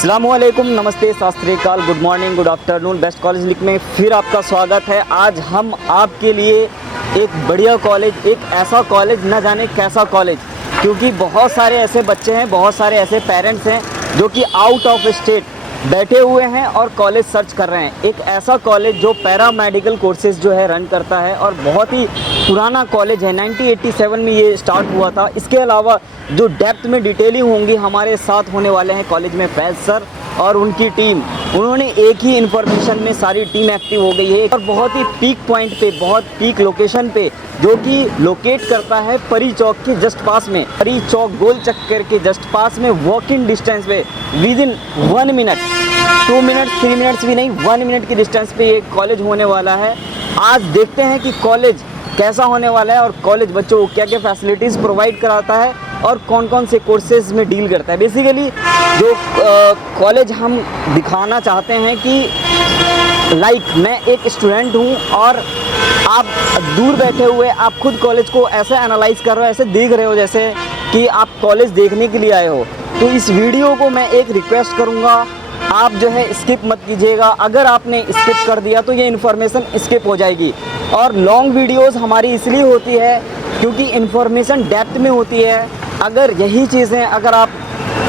अस्सलामुअलैकुम, नमस्ते, सत श्री अकाल, good morning, good afternoon. Best college link में फिर आपका स्वागत है। आज हम आपके लिए एक बढ़िया कॉलेज, एक ऐसा कॉलेज, न जाने कैसा कॉलेज, क्योंकि बहुत सारे ऐसे बच्चे हैं, बहुत सारे ऐसे पेरेंट्स हैं जो कि आउट ऑफ स्टेट बैठे हुए हैं और कॉलेज सर्च कर रहे हैं। एक ऐसा कॉलेज जो पैरा मेडिकल कोर्सेज जो है रन करता है और बहुत ही पुराना कॉलेज है। 1987 में ये स्टार्ट हुआ था। इसके अलावा जो डेप्थ में डिटेलिंग होंगी हमारे साथ होने वाले हैं कॉलेज में फैज़ सर और उनकी टीम। उन्होंने एक ही इन्फॉर्मेशन में सारी टीम एक्टिव हो गई है और बहुत ही पीक पॉइंट पे, बहुत पीक लोकेशन पे, जो कि लोकेट करता है परी चौक के जस्ट पास में, परी चौक गोल चक्कर के जस्ट पास में, वॉक इन डिस्टेंस पे, with in 1 minute, 2 minute, 3 minutes भी नहीं, 1 मिनट की डिस्टेंस पे ये कॉलेज होने वाला है। आज देखते हैं कि कॉलेज कैसा होने वाला है और कॉलेज बच्चों को क्या क्या फैसिलिटीज़ प्रोवाइड कराता है और कौन कौन से कोर्सेज में डील करता है। बेसिकली जो कॉलेज हम दिखाना चाहते हैं कि मैं एक स्टूडेंट हूँ और आप दूर बैठे हुए आप खुद कॉलेज को ऐसे एनालाइज कर रहे हो, ऐसे देख रहे हो जैसे कि आप कॉलेज देखने के लिए आए हो। तो इस वीडियो को मैं एक रिक्वेस्ट करूँगा, आप जो है स्किप मत कीजिएगा। अगर आपने स्किप कर दिया तो ये इन्फॉर्मेशन स्किप हो जाएगी। और लॉन्ग वीडियोस हमारी इसलिए होती है क्योंकि इन्फॉर्मेशन डेप्थ में होती है। अगर यही चीज़ें, अगर आप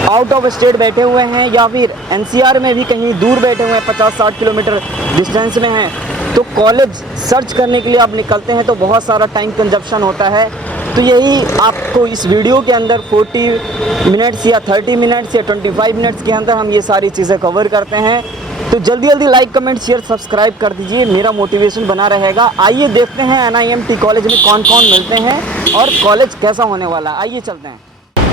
आउट ऑफ स्टेट बैठे हुए हैं या फिर एनसीआर में भी कहीं दूर बैठे हुए हैं, 50-60 किलोमीटर डिस्टेंस में हैं, तो कॉलेज सर्च करने के लिए आप निकलते हैं तो बहुत सारा टाइम कंजप्शन होता है। तो यही आपको इस वीडियो के अंदर 40 मिनट्स या 30 मिनट्स या 25 मिनट्स के अंदर हम ये सारी चीज़ें कवर करते हैं। तो जल्दी जल्दी लाइक, कमेंट, शेयर, सब्सक्राइब कर दीजिए, मेरा मोटिवेशन बना रहेगा। आइए देखते हैं NIMT कॉलेज में कौन कौन मिलते हैं और कॉलेज कैसा होने वाला है। आइए चलते हैं।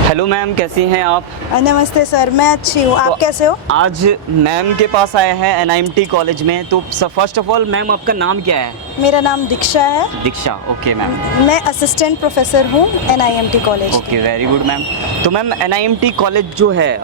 हेलो मैम, कैसी हैं आप? नमस्ते सर, मैं अच्छी हूँ। आप कैसे हो? आज मैम के पास आए हैं NIMT कॉलेज में। तो फर्स्ट ऑफ ऑल मैम, आपका नाम क्या है? मेरा नाम दीक्षा है। दीक्षा, ओके मैम। मैं असिस्टेंट प्रोफेसर हूँ NIMT college. Okay, very good ma'am. तो मैम NIMT कॉलेज जो है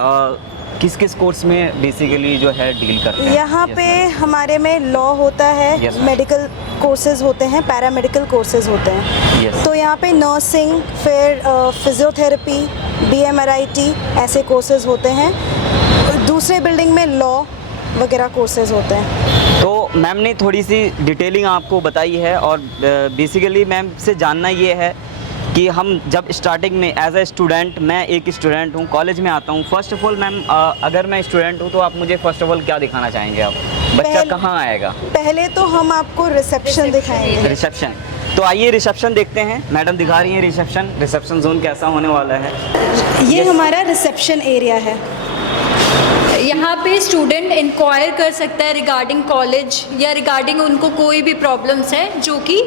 किस किस कोर्स में बेसिकली जो है डील करते हैं? यहाँ पे हमारे में लॉ होता है, मेडिकल कोर्सेज होते हैं, पैरामेडिकल कोर्सेज होते हैं। तो यहाँ पे नर्सिंग, फिर फिजियोथेरेपी, BMRIT ऐसे कोर्सेज होते हैं। दूसरे बिल्डिंग में लॉ वगैरह कोर्सेज होते हैं। तो मैम ने थोड़ी सी डिटेलिंग आपको बताई है और बेसिकली मैम से जानना ये है कि हम जब स्टार्टिंग में एज ए स्टूडेंट, मैं एक स्टूडेंट हूँ, कॉलेज में आता हूँ। फर्स्ट ऑफ ऑल मैम, अगर मैं स्टूडेंट हूँ तो आप मुझे फर्स्ट ऑफ ऑल क्या दिखाना चाहेंगे? आप बच्चा कहाँ आएगा? पहले तो हम आपको रिसेप्शन दिखाएंगे। रिसेप्शन, तो आइए रिसेप्शन देखते हैं। मैडम दिखा रही हैं रिसेप्शन जोन कैसा होने वाला है। ये हमारा रिसेप्शन एरिया है। यहाँ पे स्टूडेंट इंक्वायर कर सकता है रिगार्डिंग कॉलेज या रिगार्डिंग उनको कोई भी प्रॉब्लम्स है जो कि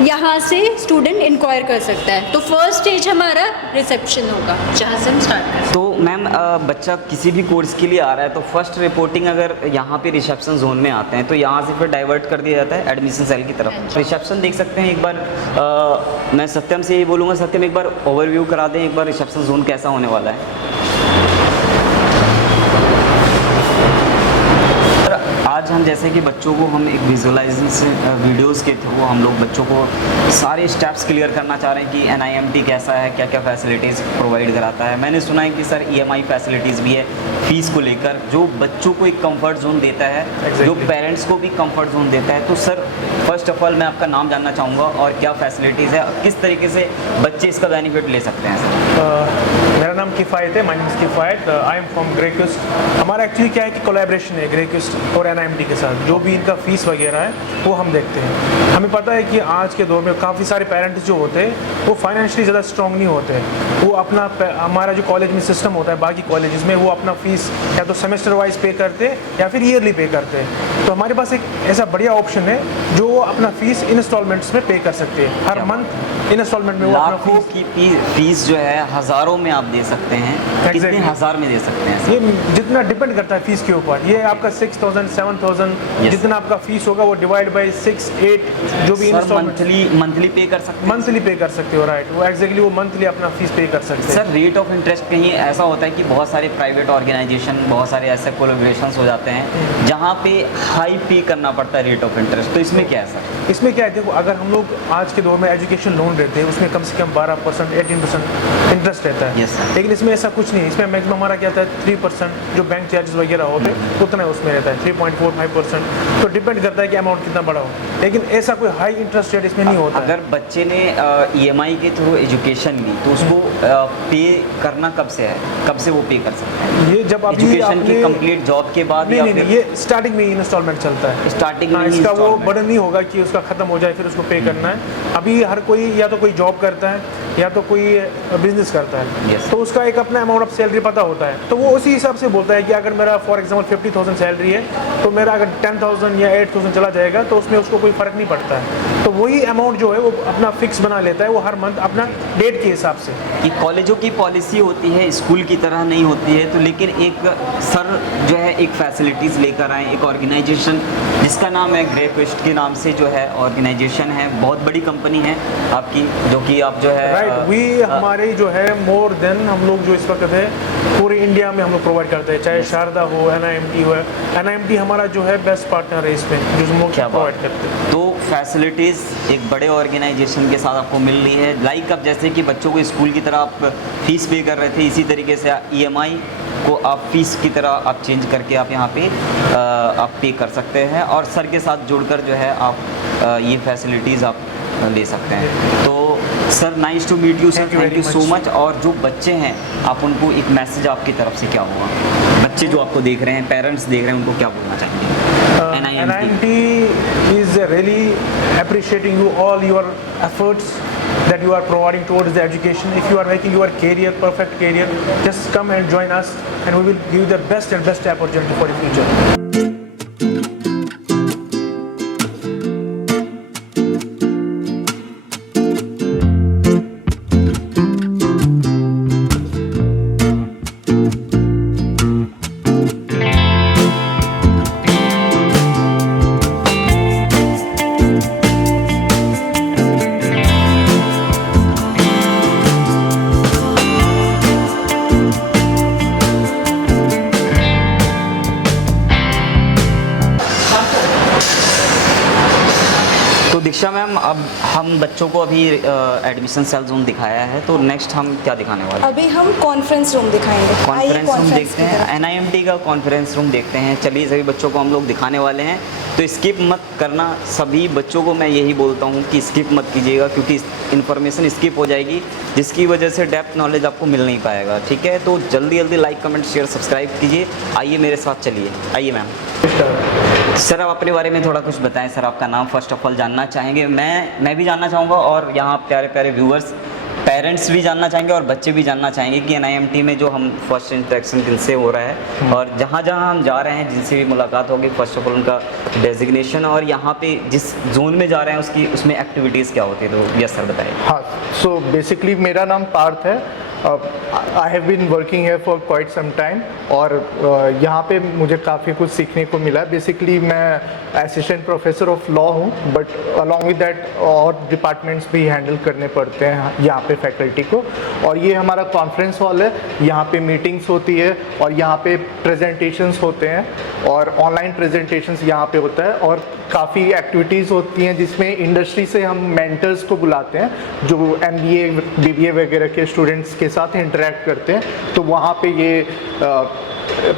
यहाँ से स्टूडेंट इंक्वायर कर सकता है। तो फर्स्ट स्टेज हमारा रिसेप्शन होगा जहाँ से हम स्टार्ट करें। तो मैम बच्चा किसी भी कोर्स के लिए आ रहा है तो फर्स्ट रिपोर्टिंग अगर यहाँ पे रिसेप्शन जोन में आते हैं तो यहाँ से फिर डाइवर्ट कर दिया जाता है एडमिशन सेल की तरफ। रिसेप्शन देख सकते हैं एक बार। मैं सत्यम से यही बोलूँगा, सत्यम एक बार ओवरव्यू करा दें एक बार रिसेप्शन जोन कैसा होने वाला है। आज हम जैसे कि बच्चों को हम एक विजुअलाइजेशन वीडियोस के थ्रू हम लोग बच्चों को सारे स्टेप्स क्लियर करना चाह रहे हैं कि NIMT कैसा है, क्या क्या फैसिलिटीज़ प्रोवाइड कराता है। मैंने सुना है कि सर EMI फैसिलिटीज़ भी है फीस को लेकर, जो बच्चों को एक कंफर्ट जोन देता है, जो पेरेंट्स को भी कंफर्ट जोन देता है। तो सर फर्स्ट ऑफ ऑल मैं आपका नाम जानना चाहूँगा और क्या फैसिलिटीज़ है, किस तरीके से बच्चे इसका बेनिफिट ले सकते हैं सर? मेरा नाम किफ़ायत है, my name is Kifayat. I am from ग्रेक्विस्ट। हमारा एक्चुअली क्या है कि कोलैबोरेशन है ग्रेक्विस्ट और NIMT के साथ। जो भी इनका फ़ीस वगैरह है वो हम देखते हैं। हमें पता है कि आज के दौर में काफ़ी सारे पेरेंट्स जो होते हैं वो फाइनेंशियली ज़्यादा स्ट्रॉन्ग नहीं होते। वो अपना हमारा जो कॉलेज में सिस्टम होता है बाकी कॉलेजेस में, वो अपना फ़ीस या तो सेमेस्टर वाइज पे करते हैं या फिर ईयरली पे करते हैं। तो हमारे पास एक ऐसा बढ़िया ऑप्शन है जो वो अपना फ़ीस इंस्टॉलमेंट्स में पे कर सकते हैं। हर मंथ इंस्टॉलमेंट में वो लाखों की फीस जो है हज़ारों में आप दे सकते हैं। कितने हज़ार में दे सकते हैं? ये जितना डिपेंड करता है फीस के ऊपर। ये आपका 6000 7000 जितना आपका फीस होगा वो डिवाइड बाय 6 8 जो भी मंथली पे कर सकते हैं। मंथली पे कर सकते हो, राइट। वो एग्जैक्टली वो मंथली अपना फीस पे कर सकते हैं। सर रेट ऑफ इंटरेस्ट कहीं ऐसा होता है कि बहुत सारे प्राइवेट ऑर्गेनाइजेशन, बहुत सारे ऐसे कोलैबोरेशंस हो जाते हैं जहाँ पे हाई पे करना पड़ता है रेट ऑफ इंटरेस्ट। तो इसमें क्या है सर? इसमें क्या है, देखो अगर हम लोग आज के दौर में एजुकेशन लोन लेते हैं उसमें कम से कम 12% 18% इंटरेस्ट रहता है। Yes, sir. लेकिन इसमें ऐसा कुछ नहीं है, इसमें मैक्सिमम हमारा क्या होता है 3% जो बैंक चार्जेस वगैरह होते हैं उतना उसमें रहता है 3.45%। तो डिपेंड करता है कि अमाउंट कितना बड़ा हो, लेकिन ऐसा कोई हाई इंटरेस्ट रेट इसमें नहीं होता है। अगर बच्चे ने EMI के थ्रू एजुकेशन ली तो उसको पे करना कब से है, कब से वो पे कर सकता है? ये जब अभी एजुकेशन की आपने कंप्लीट जॉब के बाद नहीं या नहीं फिर नहीं, ये स्टार्टिंग में ही इंस्टॉलमेंट चलता है। स्टार्टिंग में हाँ, ही इसका वो installment? बर्डन नहीं होगा कि उसका ख़त्म हो जाए फिर उसको पे करना है। अभी हर कोई या तो कोई जॉब करता है या तो कोई बिजनेस करता है, Yes. तो उसका एक अपना अमाउंट ऑफ सैलरी पता होता है, तो वो उसी हिसाब से बोलता है कि अगर मेरा फॉर एग्जांपल 50,000 सैलरी है तो मेरा अगर 10,000 या 8,000 चला जाएगा तो उसमें उसको कोई फ़र्क नहीं पड़ता है। तो वही अमाउंट जो है वो अपना फिक्स बना लेता है वो हर मंथ अपना डेट के हिसाब से। कि कॉलेजों की पॉलिसी होती है स्कूल की तरह नहीं होती है, तो लेकिन एक सर जो है एक फैसिलिटीज़ लेकर आए, एक ऑर्गेनाइजेशन जिसका नाम है ग्रे क्वेस्ट के नाम से जो है ऑर्गेनाइजेशन है, बहुत बड़ी कंपनी है आपकी, जो कि आप जो है राइट वी हमारे जो है मोर देन हम लोग जो इस वक्त है पूरे इंडिया में हम लोग प्रोवाइड करते हैं, चाहे शारदा हो, NIMT हो। NIMT हमारा जो है बेस्ट पार्टनर है इसमें, जो हम लोग क्या प्रोवाइड बात। करते हैं। तो फैसिलिटीज़ एक बड़े ऑर्गेनाइजेशन के साथ आपको मिल रही है, लाइक अब जैसे कि बच्चों को स्कूल की तरह आप फीस पे कर रहे थे, इसी तरीके से EMI को आप फीस की तरह आप चेंज करके आप यहाँ पे आप पे कर सकते हैं और सर के साथ जुड़कर जो है आप ये फैसिलिटीज़ आप ले सकते हैं। तो sir nice to meet you sir, Thank you thank very you so much. Much. और जो बच्चे हैं आप उनको एक मैसेज आपकी तरफ से क्या होगा, बच्चे जो आपको देख रहे हैं, पेरेंट्स देख रहे हैं, उनको क्या बोलना चाहेंगे? NIMT is really appreciating you all your efforts that you are providing towards the education. If you are making your career perfect career, just come and join us and we will give you the best and best opportunity for the future. तो दीक्षा ma'am, अब हम बच्चों को अभी admission sell zone दिखाया है, तो next हम क्या दिखाने वाले हैं? अभी हम कॉन्फ्रेंस रूम दिखाएंगे। आइए कॉन्फ्रेंस रूम conference देखते की हैं, तरफ। NIMT का कॉन्फ्रेंस रूम देखते हैं। चलिए सभी बच्चों को हम लोग दिखाने वाले हैं, तो स्किप मत करना। सभी बच्चों को मैं यही बोलता हूँ कि स्किप मत कीजिएगा, क्योंकि इन्फॉर्मेशन स्किप हो जाएगी जिसकी वजह से डेप्थ नॉलेज आपको मिल नहीं पाएगा। ठीक है, तो जल्दी जल्दी लाइक कमेंट शेयर सब्सक्राइब कीजिए। आइए मेरे साथ चलिए, आइए मैम। सर आप अपने बारे में थोड़ा कुछ बताएं सर, आपका नाम फर्स्ट ऑफ ऑल जानना चाहेंगे, मैं भी जानना चाहूँगा और यहाँ प्यारे प्यारे व्यूअर्स पेरेंट्स भी जानना चाहेंगे और बच्चे भी जानना चाहेंगे कि NIMT में जो हम फर्स्ट इंटरेक्शन जिनसे हो रहा है और जहाँ जहाँ हम जा रहे हैं जिनसे भी मुलाकात होगी, फर्स्ट ऑफ ऑल उनका डेजिग्नेशन और यहाँ पे जिस जोन में जा रहे हैं उसमें एक्टिविटीज़ क्या होती है, तो यस सर बताइए। हाँ, सो बेसिकली मेरा नाम पार्थ है। आई हैव बीन वर्किंग है फॉर क्वाइट सम टाइम और यहाँ पे मुझे काफ़ी कुछ सीखने को मिला। बेसिकली मैं असिस्टेंट प्रोफेसर ऑफ लॉ हूँ, बट अलॉन्ग विद दैट और डिपार्टमेंट्स भी हैंडल करने पड़ते हैं यहाँ पे फैकल्टी को। और ये हमारा कॉन्फ्रेंस हॉल है, यहाँ पे मीटिंग्स होती है और यहाँ पे प्रेजेंटेशंस होते हैं और ऑनलाइन प्रेजेंटेशंस यहाँ पे होता है और काफ़ी एक्टिविटीज़ होती हैं जिसमें इंडस्ट्री से हम मेंटर्स को बुलाते हैं जो MBA BBA वगैरह के स्टूडेंट्स के साथ इंटरेक्ट करते हैं, तो वहाँ पे ये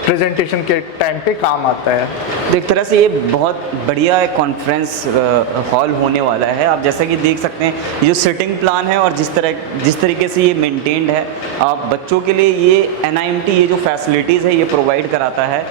प्रेजेंटेशन के टाइम पे काम आता है। तो एक तरह से ये बहुत बढ़िया कॉन्फ्रेंस हॉल होने वाला है। आप जैसा कि देख सकते हैं ये जो सिटिंग प्लान है और जिस तरीके से ये मेंटेन्ड है, आप बच्चों के लिए ये NIMT ये जो फैसिलिटीज़ है ये प्रोवाइड कराता है।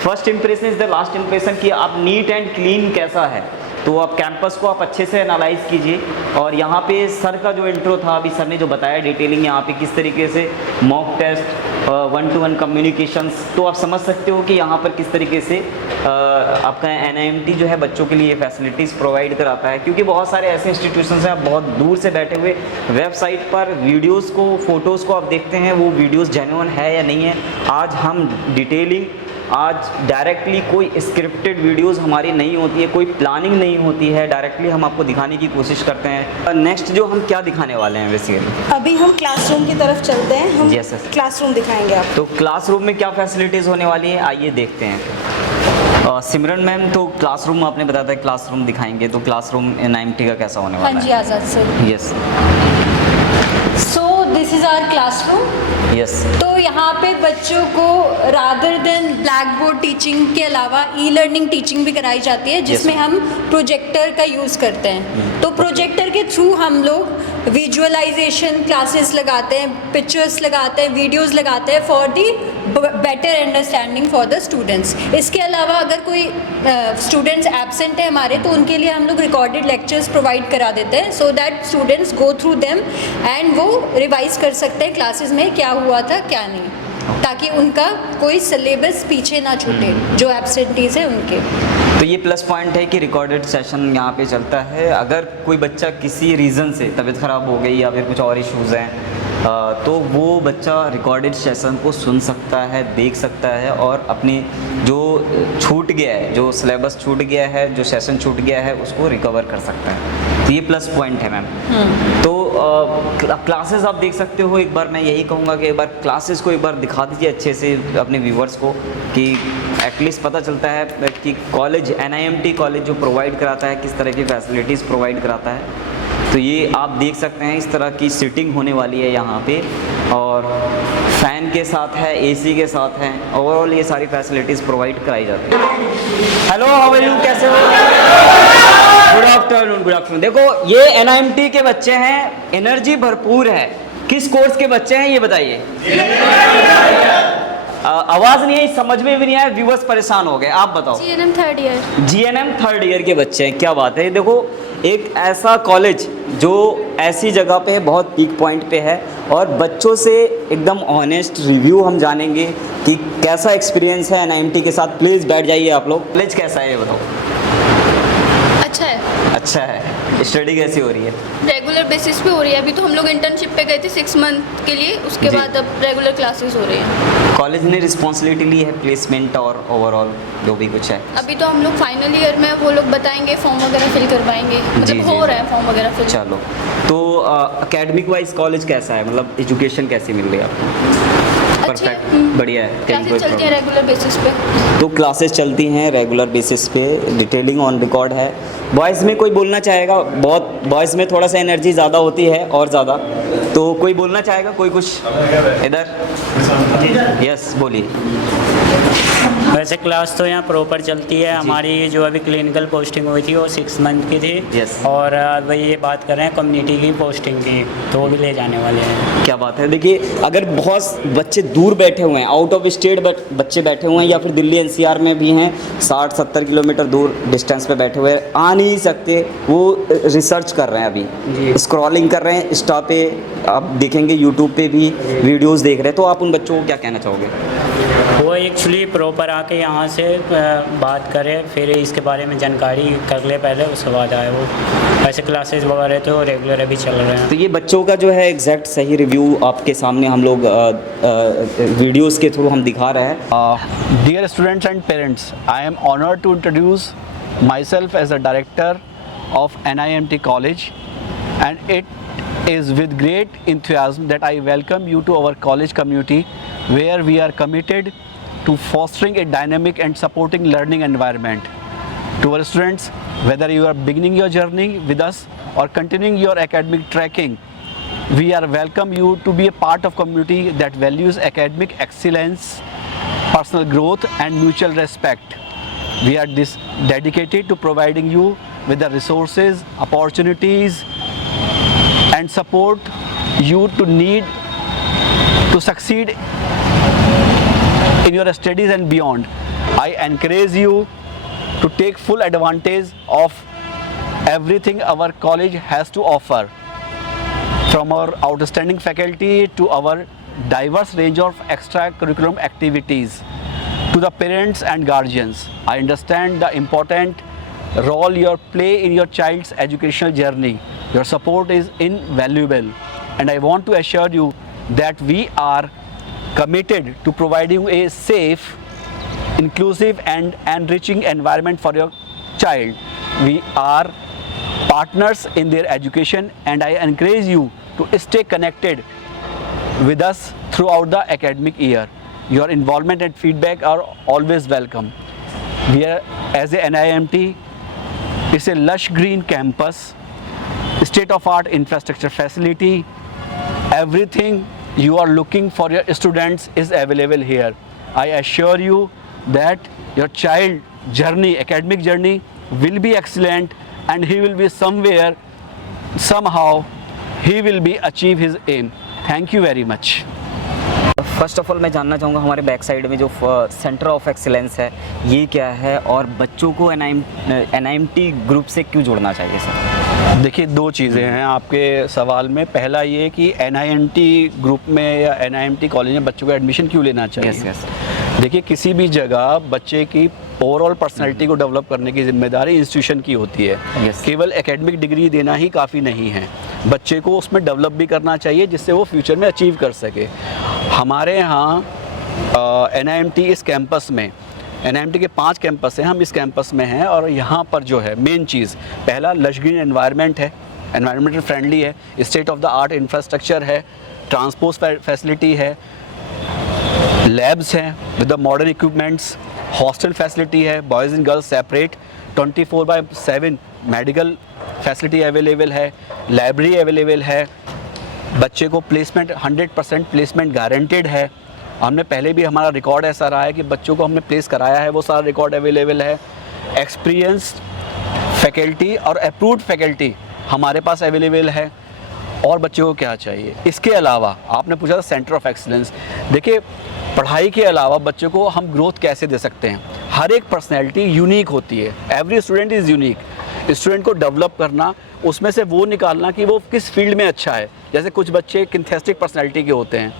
First impression is the last impression कि आप नीट एंड क्लीन कैसा है, तो आप कैंपस को आप अच्छे से एनालाइज कीजिए। और यहाँ पे सर का जो इंट्रो था, अभी सर ने जो बताया डिटेलिंग यहाँ पे किस तरीके से मॉक टेस्ट 1-to-1 कम्युनिकेशंस, तो आप समझ सकते हो कि यहाँ पर किस तरीके से आपका NIMT जो है बच्चों के लिए फैसिलिटीज़ प्रोवाइड कराता है। क्योंकि बहुत सारे ऐसे इंस्टीट्यूशंस हैं, आप बहुत दूर से बैठे हुए वेबसाइट पर वीडियोज़ को फ़ोटोज़ को आप देखते हैं, वो वीडियोज़ जेन्युइन है या नहीं है। आज हम डिटेलिंग, आज डायरेक्टली कोई स्क्रिप्टेड वीडियोस हमारी नहीं होती है, कोई प्लानिंग नहीं होती है, डायरेक्टली हम आपको दिखाने की कोशिश करते हैं। नेक्स्ट जो हम क्या दिखाने वाले हैं बेसिकली, अभी हम क्लासरूम की तरफ चलते हैं। हम Yes, yes. क्लासरूम दिखाएंगे आपको। तो क्लासरूम में क्या फैसिलिटीज़ होने वाली है, आइए देखते हैं। सिमरन मैम, तो क्लासरूम आपने बताया था क्लासरूम दिखाएंगे, तो क्लासरूम NIMT का कैसा होने हाँ वाला जी है? Azad sir. Yes. So this is our classroom. Yes. तो यहाँ पे बच्चों को rather than blackboard teaching के अलावा ई लर्निंग टीचिंग भी कराई जाती है, जिसमें हम प्रोजेक्टर का यूज़ करते हैं। तो प्रोजेक्टर के थ्रू हम लोग विजुअलाइजेशन क्लासेस लगाते हैं, पिक्चर्स लगाते हैं, वीडियोस लगाते हैं for the better understanding for the students. इसके अलावा अगर कोई स्टूडेंट्स एब्सेंट है हमारे, तो उनके लिए हम लोग रिकॉर्डेड लेक्चर्स प्रोवाइड करा देते हैं, so that students go through them and वो रिवाइज कर सकते हैं क्लासेस में क्या हुआ था क्या नहीं, ताकि उनका कोई सिलेबस पीछे ना छूटे जो एब्सेंटीज है उनके। तो ये प्लस पॉइंट है कि रिकॉर्डेड सेशन यहाँ पे चलता है। अगर कोई बच्चा किसी रीज़न से तबीयत ख़राब हो गई या फिर कुछ और इश्यूज़ हैं, तो वो बच्चा रिकॉर्डेड सेशन को सुन सकता है, देख सकता है और अपनी जो छूट गया है, जो सिलेबस छूट गया है, जो सेशन छूट गया है, उसको रिकवर कर सकता है। तो ये प्लस पॉइंट है मैम। तो क्लासेस आप देख सकते हो। एक बार मैं यही कहूँगा कि एक बार क्लासेस को एक बार दिखा दीजिए अच्छे से अपने व्यूवर्स को, कि एटलीस्ट पता चलता है कि कॉलेज NIMT कॉलेज जो प्रोवाइड कराता है किस तरह की फैसिलिटीज़ प्रोवाइड कराता है। तो ये आप देख सकते हैं, इस तरह की सीटिंग होने वाली है यहाँ पे, और फ़ैन के साथ है, AC के साथ है, ओवरऑल ये सारी फैसिलिटीज़ प्रोवाइड कराई जाती है। हेलो, हाउ आर यू, कैसे हो? Good afternoon, good afternoon. देखो ये NIMT के बच्चे हैं, एनर्जी भरपूर है। किस कोर्स के बच्चे हैं ये बताइए? आवाज़ नहीं आई, समझ में भी नहीं आया, व्यूअर्स परेशान हो गए। आप बताओ। GNM third year. GNM third year के बच्चे हैं, क्या बात है। देखो एक ऐसा कॉलेज जो ऐसी जगह पे बहुत पीक पॉइंट पे है, और बच्चों से एकदम ऑनेस्ट रिव्यू हम जानेंगे कि कैसा एक्सपीरियंस है NIMT के साथ। प्लीज़ बैठ जाइए आप लोग। कॉलेज कैसा है ये बताओ? अच्छा है। अच्छा है। स्टडी कैसी हो रही है? रेगुलर बेसिस पे हो रही है। अभी तो हम लोग इंटर्नशिप पे गए थे 6 मंथ के लिए, उसके जी। बाद अब रेगुलर क्लासेस हो रही हैं। कॉलेज ने रिस्पॉन्सिबिलिटी ली है प्लेसमेंट और ओवरऑल जो भी कुछ है? अभी तो हम लोग फाइनल ईयर में, वो लोग बताएंगे, फॉर्म वगैरह फिल करवाएंगे, जी, मतलब जी। हो रहा है फॉर्म वगैरह फिल। चलो, तो एकेडमिक वाइज कॉलेज कैसा है, मतलब एजुकेशन कैसी मिल रही है आपको? अच्छी है। परफेक्ट, बढ़िया है। कहीं कोई क्लासेस चलती हैं problem? रेगुलर बेसिस पे। तो क्लासेस चलती हैं रेगुलर बेसिस पे, डिटेलिंग ऑन रिकॉर्ड है। बॉयज़ में कोई बोलना चाहेगा? बहुत बॉयज़ में थोड़ा सा एनर्जी ज़्यादा होती है और ज़्यादा, तो कोई बोलना चाहेगा? कोई कुछ इधर? यस, बोलिए। वैसे क्लास तो यहाँ प्रॉपर चलती है। हमारी जो अभी क्लिनिकल पोस्टिंग हुई थी वो 6 मंथ की थी। Yes. और वही ये बात कर रहे हैं कम्युनिटी की पोस्टिंग की, तो वो भी ले जाने वाले हैं। क्या बात है। देखिए अगर बहुत बच्चे दूर बैठे हुए हैं, आउट ऑफ स्टेट बच्चे बैठे हुए हैं, या फिर दिल्ली NCR में भी हैं, 60-70 किलोमीटर दूर डिस्टेंस पे बैठे हुए हैं, आ नहीं सकते, वो रिसर्च कर रहे हैं, अभी स्क्रॉलिंग कर रहे हैं, इंस्टा पे आप देखेंगे, यूट्यूब पे भी वीडियोस देख रहे हैं, तो आप उन बच्चों को क्या कहना चाहोगे? वो एक्चुअली प्रॉपर आके यहाँ से बात करें, फिर इसके बारे में जानकारी कर ले पहले, उसके बाद आए। वो वैसे क्लासेस वगैरह तो रेगुलर अभी चल रहे हैं। तो ये बच्चों का जो है एग्जैक्ट सही रिव्यू आपके सामने हम लोग वीडियोस के थ्रू हम दिखा रहे हैं। Dear students and parents, I am honored to introduce myself as the director of NIMT College, and it is with great enthusiasm that I welcome you to our college community, where we are committed to fostering a dynamic and supporting learning environment. To our students, whether you are beginning your journey with us or continuing your academic tracking, we are welcome you to be a part of community that values academic excellence, personal growth and mutual respect. We are dedicated to providing you with the resources, opportunities and support you to need to succeed in your studies and beyond. I encourage you to take full advantage of everything our college has to offer, from our outstanding faculty to our diverse range of extracurricular activities. To the parents and guardians, I understand the important role you play in your child's educational journey. Your support is invaluable, and I want to assure you that we are committed to providing you a safe, inclusive and enriching environment for your child. We are partners in their education, and I encourage you to stay connected with us throughout the academic year. Your involvement and feedback are always welcome. We are, as a NIMT, it's a lush green campus, state-of-art infrastructure facility, everything you are looking for your students is available here. I assure you that your child journey, academic journey will be excellent, and he will be somewhere, somehow, he will be achieve his aim. Thank you very much. First of all मैं जानना चाहूँगा हमारे back side में जो centre of excellence है ये क्या है, और बच्चों को NIMT ग्रुप से क्यों जोड़ना चाहिए सर? देखिए, दो चीज़ें हैं आपके सवाल में। पहला ये कि NIMT ग्रुप में या NIMT कॉलेज में बच्चों को एडमिशन क्यों लेना चाहिए। Yes. देखिए, किसी भी जगह बच्चे की ओवरऑल पर्सनैलिटी को डेवलप करने की जिम्मेदारी इंस्टीट्यूशन की होती है। Yes. केवल एकेडमिक डिग्री देना ही काफ़ी नहीं है, बच्चे को उसमें डेवलप भी करना चाहिए जिससे वो फ्यूचर में अचीव कर सके। हमारे यहाँ NIMT इस कैंपस में, NIMT के 5 कैंपस हैं, हम इस कैंपस में हैं, और यहाँ पर जो है मेन चीज़, पहला लश ग्रीन एनवायरनमेंट है, एनवायरमेंटल फ्रेंडली है, state of the art infrastructure है, ट्रांसपोर्ट फैसिलिटी है, लैब्स हैं with the modern equipments, hostel facility है, boys and girls separate, 24/7 medical facility available है, लाइब्रेरी अवेलेबल है, बच्चे को प्लेसमेंट 100% प्लेसमेंट गारंटेड है। हमने पहले भी, हमारा रिकॉर्ड ऐसा रहा है कि बच्चों को हमने प्लेस कराया है, वो सारा रिकॉर्ड अवेलेबल है। एक्सपीरियंस्ड फैकल्टी और अप्रूव्ड फैकल्टी हमारे पास अवेलेबल है। और बच्चों को क्या चाहिए इसके अलावा, आपने पूछा था सेंटर ऑफ एक्सीलेंस। देखिए, पढ़ाई के अलावा बच्चों को हम ग्रोथ कैसे दे सकते हैं। हर एक पर्सनैलिटी यूनिक होती है, every student is unique. Student को डेवलप करना, उसमें से वो निकालना कि वो किस फील्ड में अच्छा है। जैसे कुछ बच्चे किंथेस्टिक पर्सनैलिटी के होते हैं,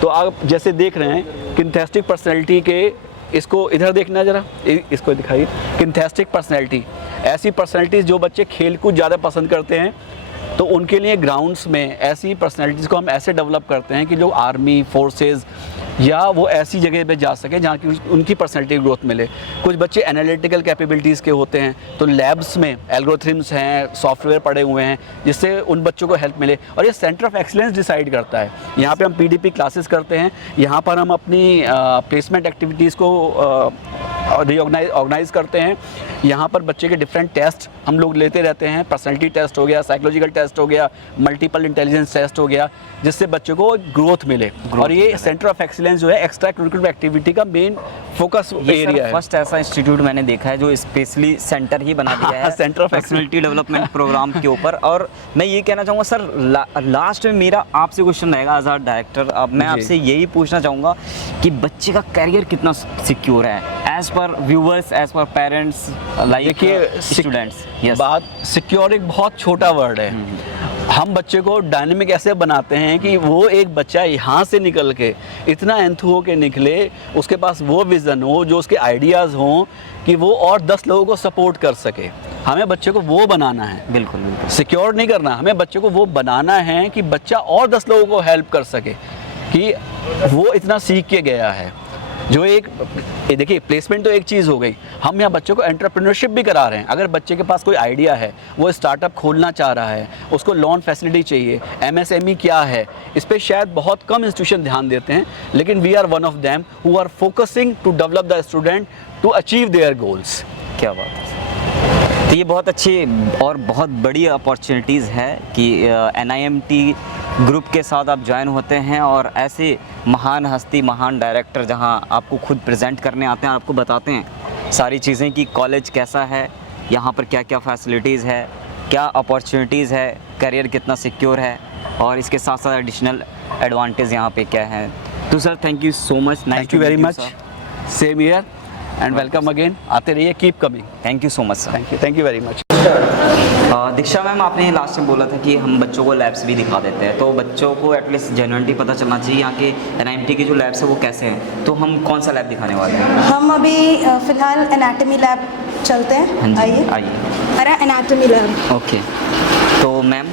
तो आप जैसे देख रहे हैं किंथेस्टिक पर्सनैलिटी के, इसको इधर देखना ज़रा, इसको दिखाइए। किंथेस्टिक पर्सनैलिटी, ऐसी पर्सनैलिटीज़ जो बच्चे खेल कूद ज़्यादा पसंद करते हैं, तो उनके लिए ग्राउंड्स में ऐसी पर्सनैलिटीज़ को हम ऐसे डेवलप करते हैं कि जो आर्मी फोर्सेस या वो ऐसी जगह पे जा सके जहाँ की उनकी पर्सनैलिटी ग्रोथ मिले। कुछ बच्चे एनालिटिकल कैपेबिलिटीज़ के होते हैं, तो लैब्स में एल्गोरिथम्स हैं, सॉफ्टवेयर पड़े हुए हैं, जिससे उन बच्चों को हेल्प मिले। और ये सेंटर ऑफ एक्सीलेंस डिसाइड करता है। यहाँ पे हम PDP क्लासेस करते हैं, यहाँ पर हम अपनी प्लेसमेंट एक्टिविटीज़ को ऑर्गेनाइज करते हैं। यहाँ पर बच्चे के डिफरेंट टेस्ट हम लोग लेते रहते हैं। पर्सनैलिटी टेस्ट हो गया, साइकोलॉजिकल टेस्ट हो गया, मल्टीपल इंटेलिजेंस टेस्ट हो गया, जिससे बच्चों को ग्रोथ मिले। और ये सेंटर ऑफ एक्सीलेंस जो है एक्स्ट्रा करिकुलर एक्टिविटी का मेन फोकस एरिया है। फर्स्ट ऐसा इंस्टीट्यूट मैंने देखा है जो स्पेशली सेंटर ही बना दिया है centre of personality development programme के ऊपर। और मैं ये कहना चाहूँगा सर, लास्ट में मेरा आपसे क्वेश्चन रहेगा एज अ डायरेक्टर। अब मैं आपसे यही पूछना चाहूँगा कि बच्चे का करियर कितना सिक्योर है as per viewers, as per parents, like students. बात सिक्योर एक बहुत छोटा वर्ड है। हम बच्चे को डायनेमिक ऐसे बनाते हैं कि वो एक बच्चा यहाँ से निकल के इतना एंथू हो के निकले, उसके पास वो विज़न हो, जो उसके आइडियाज़ हों कि वो और 10 लोगों को सपोर्ट कर सके। हमें बच्चे को वो बनाना है, बिल्कुल सिक्योर नहीं करना। हमें बच्चे को वो बनाना है कि बच्चा और 10 लोगों को हेल्प कर सके, कि वो इतना सीख के गया है। जो एक देखिए, प्लेसमेंट तो एक चीज़ हो गई, हम यहाँ बच्चों को एंटरप्रेन्योरशिप भी करा रहे हैं। अगर बच्चे के पास कोई आइडिया है, वो स्टार्टअप खोलना चाह रहा है, उसको लोन फैसिलिटी चाहिए, MSME क्या है, इस पर शायद बहुत कम इंस्टीट्यूशन ध्यान देते हैं, लेकिन we are one of them who are focusing to develop the student to achieve their goals. क्या बात है। तो ये बहुत अच्छी और बहुत बड़ी अपॉर्चुनिटीज़ है कि NIMT ग्रुप के साथ आप ज्वाइन होते हैं, और ऐसे महान हस्ती, महान डायरेक्टर जहां आपको खुद प्रेजेंट करने आते हैं, आपको बताते हैं सारी चीज़ें कि कॉलेज कैसा है, यहाँ पर क्या क्या फैसिलिटीज़ है, क्या अपॉर्चुनिटीज़ है, करियर कितना सिक्योर है, और इसके साथ साथ एडिशनल एडवांटेज यहाँ पे क्या है। तो sir, thank you so much. Thank you very much. Same year and welcome again. आते रहिए, keep coming. Thank you so much sir. Thank you very much. Diksha ma'am, आपने लास्ट में बोला था कि हम बच्चों को लैब्स भी दिखा देते हैं, तो बच्चों को एटलीस्ट जेन्युइनली पता चलना चाहिए यहाँ के NIMT की जो लैब्स है वो कैसे हैं। तो हम कौन सा लैब दिखाने वाले हैं? हम अभी फ़िलहाल एनाटमी लैब चलते हैं। आइए। हमारा एनाटमी लैब। ओके, तो मैम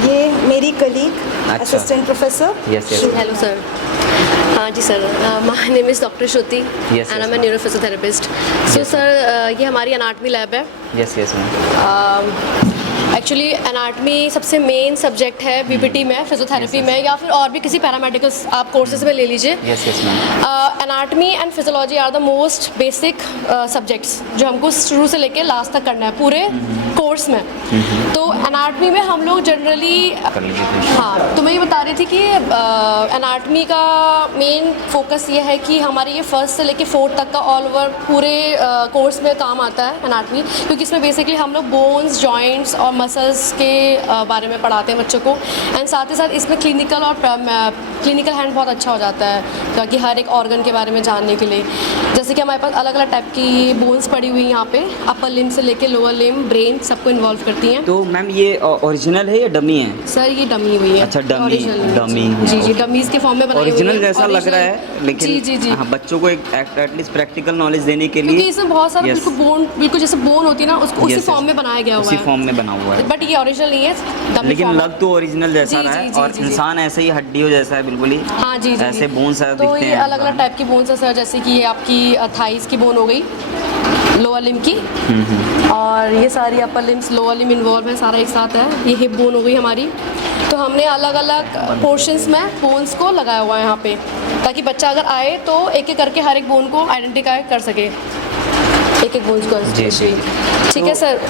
ये मेरी colleague assistant professor. Yes. Hello sir. हाँ जी sir, my name is doctor Shruti and I am a neurophysiotherapist. So sir, ये हमारी एनाटमी लैब है। Yes ma'am. एक्चुअली एनाटमी सबसे मेन सब्जेक्ट है बीपीटी में, फिजियोथेरेपी में, या फिर और भी किसी पैरामेडिकल आप कोर्सेज में ले लीजिए। Yes yes ma'am. Anatomy and physiology are the most basic subjects जो हमको शुरू से लेके लास्ट तक करना है पूरे कोर्स में। तो एनाटमी में हम लोग जनरली, हाँ, तो मैं ये बता रही थी कि एनाटमी का मेन फोकस ये है कि हमारे ये फर्स्ट से लेके फोर्थ तक का ऑल ओवर पूरे कोर्स में काम आता है एनाटमी, क्योंकि इसमें बेसिकली हम लोग बोन्स, जॉइंट्स और मसल्स के बारे में पढ़ाते हैं बच्चों को। एंड साथ ही साथ इसमें क्लिनिकल और क्लिनिकल हैंड बहुत अच्छा हो जाता है, ताकि हर एक ऑर्गन के बारे में जानने के लिए। जैसे कि हमारे पास अलग अलग टाइप की बोन्स पड़ी हुई हैं यहाँ पे, अपर लिम्ब से लेके लोअर लिम्ब, ब्रेन, सबको इन्वॉल्व करती हैं। तो मैम ये ओरिजिनल है या डमी है? सर ये डमी हुई है। अच्छा, डमी जी जी, डमीज के फॉर्म में बनाई हुई है। ओरिजिनल जैसा लग रहा है, लेकिन जी जी जी, हाँ, बच्चों को एक एटलीस्ट प्रैक्टिकल नॉलेज देने के लिए, क्योंकि इसमें बहुत सारा बिल्कुल बोन, बिल्कुल जैसे बोन होती है ना, उसको उसी फॉर्म में बनाया गया हुआ है, उसी फॉर्म में बना हुआ है। बट ये ओरिजिनल नहीं है, लेकिन लग तो ओरिजिनल जैसा रहा है, और इंसान ऐसे ही हड्डियों जैसा है बिल्कुल ही। हाँ जी जी, ऐसे बोन्स तो दिखते ये हैं। अलग अलग टाइप की बोन्स है सर, जैसे कि ये आपकी थाइस की बोन हो गई, लोअर लिम्ब की, और ये सारी upper limbs, lower limb involve है, सारा एक साथ है। ये हिप बोन हो गई हमारी। तो हमने अलग अलग पोर्शंस में बोन्स को लगाया हुआ है यहाँ पे, ताकि बच्चा अगर आए तो एक एक करके हर एक बोन को आइडेंटिफाई कर सके, एक एक बोन्स को। जी। ठीक है सर।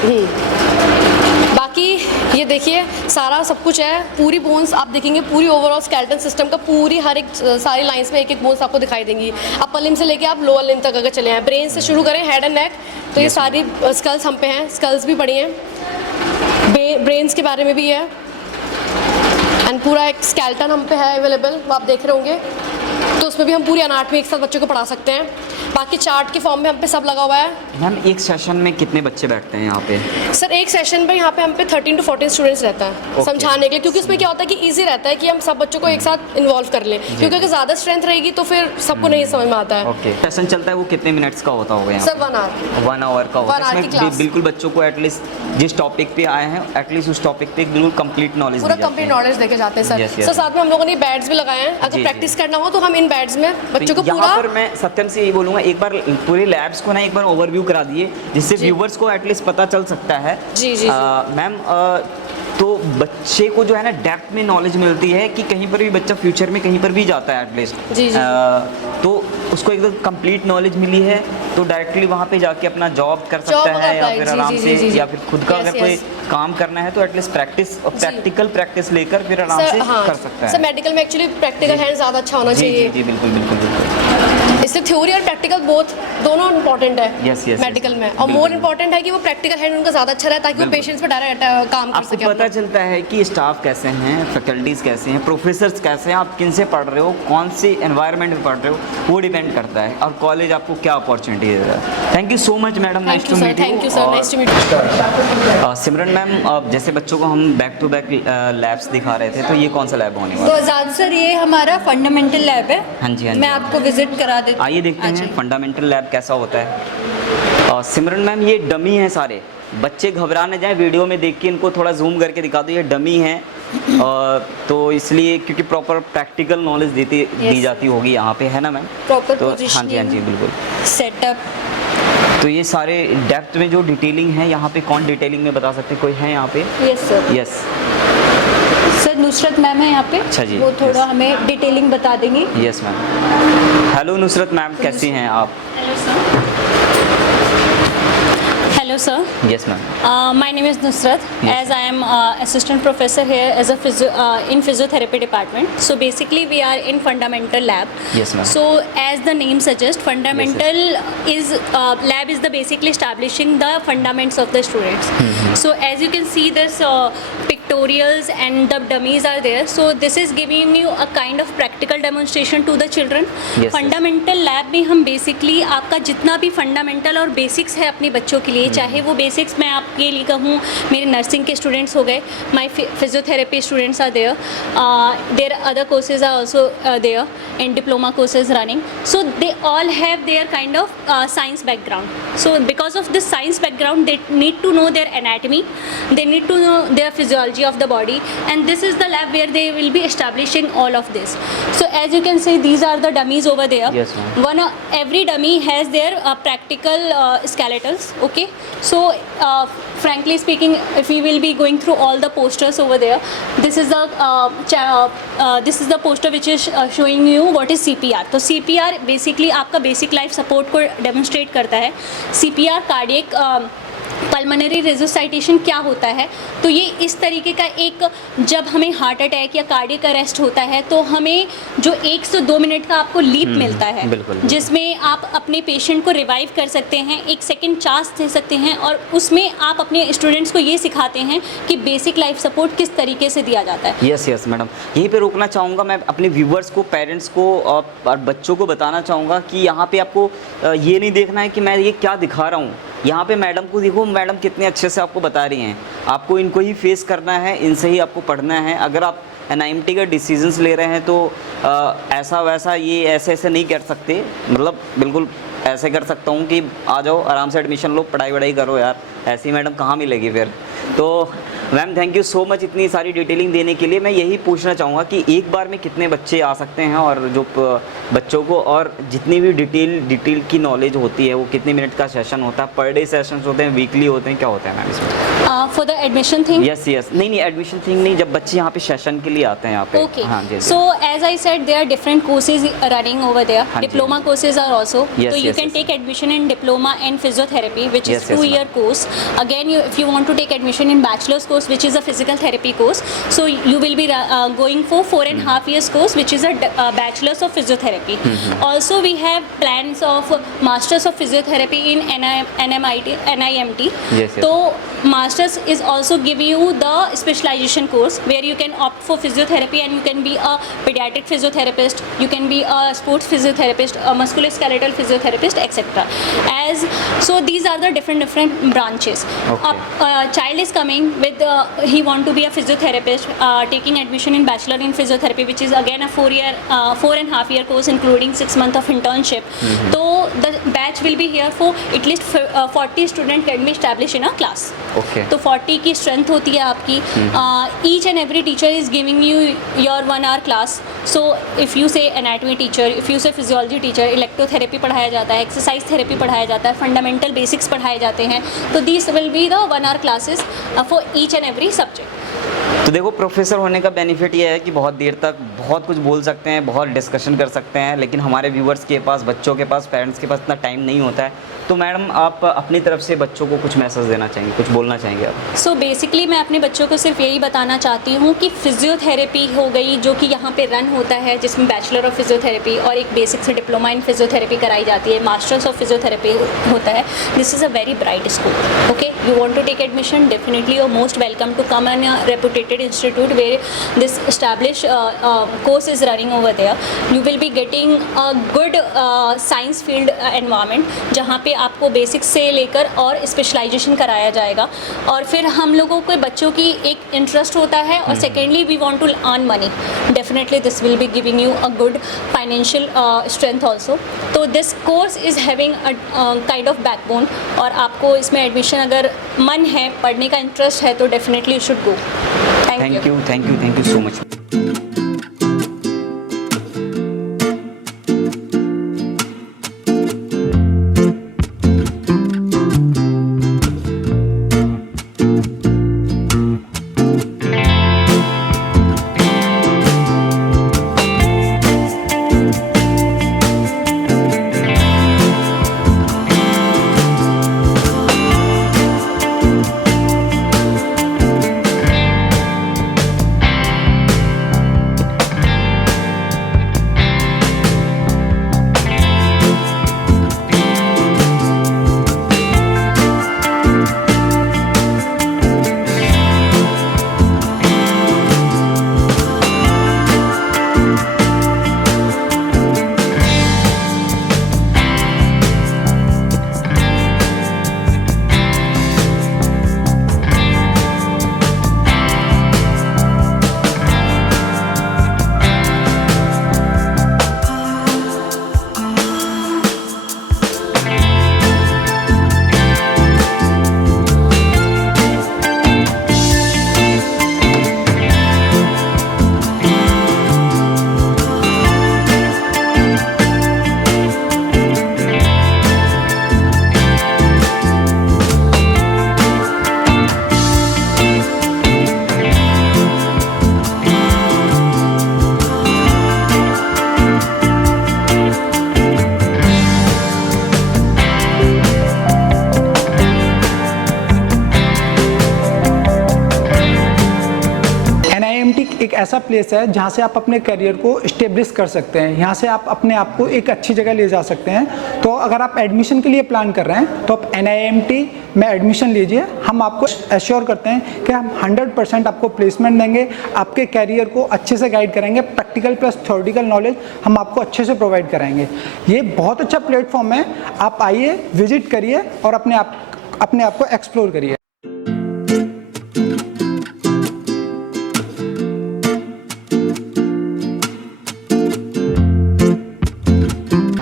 बाकी ये देखिए सारा सब कुछ है, पूरी बोन्स आप देखेंगे, पूरी ओवरऑल स्केलेटन सिस्टम का पूरी हर एक सारी लाइंस में एक एक बोन्स आपको दिखाई देंगी, अपर लिम्ब से लेके आप लोअर लिम्ब तक अगर चले हैं। ब्रेन से शुरू करें, हेड एंड नेक, तो ये सारी स्कल्स हम पे हैं, स्कल्स भी पड़ी हैं, ब्रेन्स के बारे में भी है, एंड पूरा एक स्केलेटन हम पे है अवेलेबल, वो आप देख रहे होंगे। तो उसमें भी हम पूरी एनाटॉमी एक साथ बच्चों को पढ़ा सकते हैं। बाकी चार्ट के फॉर्म में हम पे सब लगा हुआ है। मैम एक सेशन में कितने बच्चे बैठते हैं यहाँ पे? सर एक सेशन में यहाँ पे हम पे 13 to 14 स्टूडेंट्स रहता है समझाने के लिए, क्योंकि उसमें क्या होता है कि इजी रहता है कि हम सब बच्चों को एक साथ इन्वॉल्व कर लें, क्योंकि अगर ज़्यादा स्ट्रेंथ रहेगी तो फिर सबको नहीं समझ में आता है। ओके, सेशन चलता है वो कितने मिनट्स का होता होगा यहाँ? Sir 1 our. 1 आवर का होता है। 1 आवर की इसमें क्लास। बिल्कुल बच्चों को एटलीस्ट जिस टॉपिक पे आए हैं, एटलीस्ट उस टॉपिक पे बिल्कुल कंप्लीट नॉलेज, पूरा कंप्लीट नॉलेज देके जाते हैं सर। सर साथ में हम लोगों ने बैड्स भी लगाए हैं, अगर प्रैक्टिस करना हो तो हम इन बैड्स में बच्चों को पूरा। यहाँ पर मैं सत्यम से यही बोलूँगा, एक बार पूरे लैब्स को ना एक बार ओवरव्यू करा दिए, जिससे व्यूवर्स को एटलीस्ट पता चल सकता है। जी जी मैम, तो बच्चे को जो है ना डेप्थ में नॉलेज मिलती है कि कहीं पर भी बच्चा फ्यूचर में कहीं पर भी जाता है एटलीस्ट, जी जी, तो उसको एकदम कंप्लीट नॉलेज मिली है, तो डायरेक्टली वहाँ पे जाके अपना जॉब कर सकता है, या फिर आराम से, या फिर खुद का अगर कोई काम करना है तो एटलीस्ट प्रैक्टिकल प्रैक्टिस लेकर फिर आराम से कर सकता है। सर मेडिकल में एक्चुअली प्रैक्टिकल हैंड ज़्यादा अच्छा होना चाहिए। जी बिल्कुल बिल्कुल बिल्कुल। इससे थ्योरी और प्रैक्टिकल दोनों इंपॉर्टेंट है yes, मेडिकल में, और मोर इम्पोर्टेंट है कि वो प्रैक्टिकल हैंड उनका ज़्यादा अच्छा रहे, ताकि वो पेशेंट्स पे डायरेक्ट काम कर सके। आपको पता चलता है कि स्टाफ कैसे हैं, फैकल्टीज़ कैसे हैं, प्रोफेसर्स कैसे हैं, आप किन से पढ़ रहे हो, कौन से एनवायरनमेंट में पढ़ रहे हो, वो डिपेंड करता है, और कॉलेज आपको क्या अपॉर्चुनिटी दे रहा है। Thank you so much madam, nice to meet you. Thank you sir, nice to meet you. Simran ma'am, जैसे बच्चों को हम बैक टू बैक लैब्स दिखा रहे थे, तो ये कौन सा लैब होने वाला तो आज़ाद सर ये हमारा फंडामेंटल लैब है। हाँ जी, हाँ जी, मैं आपको विजिट करा देती हूँ। आइए देखते हैं फंडामेंटल लैब कैसा होता है। सिमरन मैम ये डमी हैं सारे, बच्चे घबरा न जाए, वीडियो में देख के इनको थोड़ा जूम करके दिखा दो, ये डमी हैं, तो इसलिए क्योंकि प्रॉपर प्रैक्टिकल नॉलेज दी जाती होगी यहाँ पे, है ना मैम? प्रॉपर तो पोजीशनिंग, हाँ जी, हाँ जी बिल्कुल, सेटअप। तो ये सारे डेप्थ में जो डिटेलिंग है यहाँ पे, कौन डिटेलिंग में बता सकते हैं, कोई है यहाँ पे? Yes sir. Yes sir Nusrat ma'am है यहाँ पे। अच्छा जी, वो थोड़ा हमें डिटेलिंग बता देंगी। Yes ma'am. Hello Nusrat ma'am, कैसी हैं आप? Hello sir. Yes ma'am. My name is Nusrat. Yes. As I am assistant professor here as a in physiotherapy department. So basically we are in fundamental lab. Yes ma'am. So as the name suggests, fundamental is lab is the basically establishing the fundamentals of the students. So as you can see, there's pictorials and the dummies are there. So this is giving you a kind of practical demonstration to the children. Yes, Fundamental lab में हम basically आपका जितना भी fundamental और basics है अपने बच्चों के लिए, चाहे वो बेसिक्स मैं आपके लिए कहूँ, मेरे नर्सिंग के स्टूडेंट्स हो गए, my physiotherapy students are there, there other courses are also there in diploma courses running, so they all have their kind of science background. So because of this science background they need to know their anatomy, they need to know their physiology, physiology of the body, and this is the lab where they will be establishing all of this. So as you can see, these are the dummies over there. Yes, ma'am. Every dummy has their practical skeletals. Okay, so frankly speaking, if we will be going through all the posters over there, this is the poster which is showing you what is CPR. तो CPR basically आपका basic life support को demonstrate करता है. CPR cardiac pulmonary रेसोसाइटेशन क्या होता है, तो ये इस तरीके का एक, जब हमें हार्ट अटैक या कार्डियक अरेस्ट होता है तो हमें जो 1 से 2 मिनट का आपको लीप मिलता है, बिल्कुल। जिसमें आप अपने पेशेंट को रिवाइव कर सकते हैं, 1 सेकंड चांस दे सकते हैं, और उसमें आप अपने स्टूडेंट्स को ये सिखाते हैं कि बेसिक लाइफ सपोर्ट किस तरीके से दिया जाता है। यस यस मैडम, यहीं पे रोकना चाहूँगा मैं अपने व्यूवर्स को, पेरेंट्स को और बच्चों को बताना चाहूँगा कि यहाँ पे आपको ये नहीं देखना है कि मैं ये क्या दिखा रहा हूँ। यहाँ पे मैडम को देखो, मैडम कितने अच्छे से आपको बता रही हैं, आपको इनको ही फेस करना है, इनसे ही आपको पढ़ना है। अगर आप NIMT का डिसीजंस ले रहे हैं तो ऐसा वैसा ये ऐसे ऐसे नहीं कर सकते, मतलब बिल्कुल ऐसे कर सकता हूँ कि आ जाओ आराम से एडमिशन लो, पढ़ाई वढ़ाई करो यार, ऐसी मैडम कहाँ मिलेगी फिर। तो ma'am thank you so much इतनी सारी डिटेलिंग देने के लिए। मैं यही पूछना चाहूँगा कि एक बार में कितने बच्चे आ सकते हैं, और जो बच्चों को और जितनी भी डिटेल की नॉलेज होती है वो कितने मिनट का सेशन होता है, पर डे सेशंस होते हैं, वीकली होते हैं, क्या होता है मैम इसमें? For the admission thing, yes yes, नहीं एडमिशन थिंग नहीं, जब बच्चे यहाँ पे सेशन के लिए आते हैं यहाँ पे। Okay. हाँ जी। So as I said, there are different courses running over there. हाँ जी। Diploma courses are also. Yes, So you yes, can yes. take admission in diploma and physiotherapy, which Yes, is yes, 2-year ma'am. course. Again, if you want to take admission in bachelor's course, which is a physical therapy course, so you will be going for 4.5 years course, which is a bachelor's of physiotherapy. Also, we have plans of masters of physiotherapy in NIMT. Yes, yes. So masters is also give you the specialization course where you can opt for physiotherapy, and you can be a pediatric physiotherapist, you can be a sports physiotherapist, a musculoskeletal physiotherapist, etc. So these are the different branches. Okay. A child is coming with he want to be a physiotherapist, taking admission in bachelor in physiotherapy, which is again a 4.5 year course including 6 months of internship. So the batch will be here for at least 40 student can be established in a class. Okay. तो 40 की strength होती है आपकी. Each and every teacher is giving you your 1 hour class. So if you say anatomy teacher, if you say physiology teacher, electrotherapy पढ़ाया जाता है, exercise therapy पढ़ाया जाता है, fundamental basics पढ़ाए जाते हैं. तो these will be the 1 hour classes for each and every subject. तो देखो, प्रोफेसर होने का बेनिफिट ये है कि बहुत देर तक बहुत कुछ बोल सकते हैं, बहुत डिस्कशन कर सकते हैं, लेकिन हमारे व्यूवर्स के पास, बच्चों के पास, पेरेंट्स के पास इतना टाइम नहीं होता है। तो मैडम आप अपनी तरफ से बच्चों को कुछ मैसेज देना चाहेंगे, कुछ बोलना चाहेंगे आप? सो बेसिकली मैं अपने बच्चों को सिर्फ यही बताना चाहती हूँ कि फिजियोथेरेपी हो गई, जो कि यहाँ पे रन होता है, जिसमें बैचलर ऑफ फिजियोथेरेपी और एक बेसिक से डिप्लोमा इन फिजियोथेरेपी कराई जाती है, मास्टर्स ऑफ फिजियोथेरेपी होता है. This is a very bright school. Okay, you want to take admission, definitely you are most welcome to come in a reputed institute where this establish course is running over there. You will be getting a good science field environment, जहाँ पे आपको basics से लेकर और specialisation कराया जाएगा. और फिर हम लोगों के बच्चों की एक इंटरेस्ट होता है, और secondly we want to earn money. Definitely this will be giving you a good financial strength also. तो this course is having a kind of backbone, और आपको इसमें एडमिशन अगर मन है, पढ़ने का इंटरेस्ट है, तो definitely you should go. Thank you so much. ऐसा प्लेस है जहाँ से आप अपने करियर को इस्टेब्लिश कर सकते हैं, यहाँ से आप अपने आप को एक अच्छी जगह ले जा सकते हैं। तो अगर आप एडमिशन के लिए प्लान कर रहे हैं तो आप NIMT में एडमिशन लीजिए। हम आपको एश्योर करते हैं कि हम 100% आपको प्लेसमेंट देंगे, आपके कैरियर को अच्छे से गाइड करेंगे, प्रैक्टिकल प्लस थ्योरेटिकल नॉलेज हम आपको अच्छे से प्रोवाइड कराएंगे। ये बहुत अच्छा प्लेटफॉर्म है, आप आइए, विजिट करिए और अपने आप को एक्सप्लोर करिए।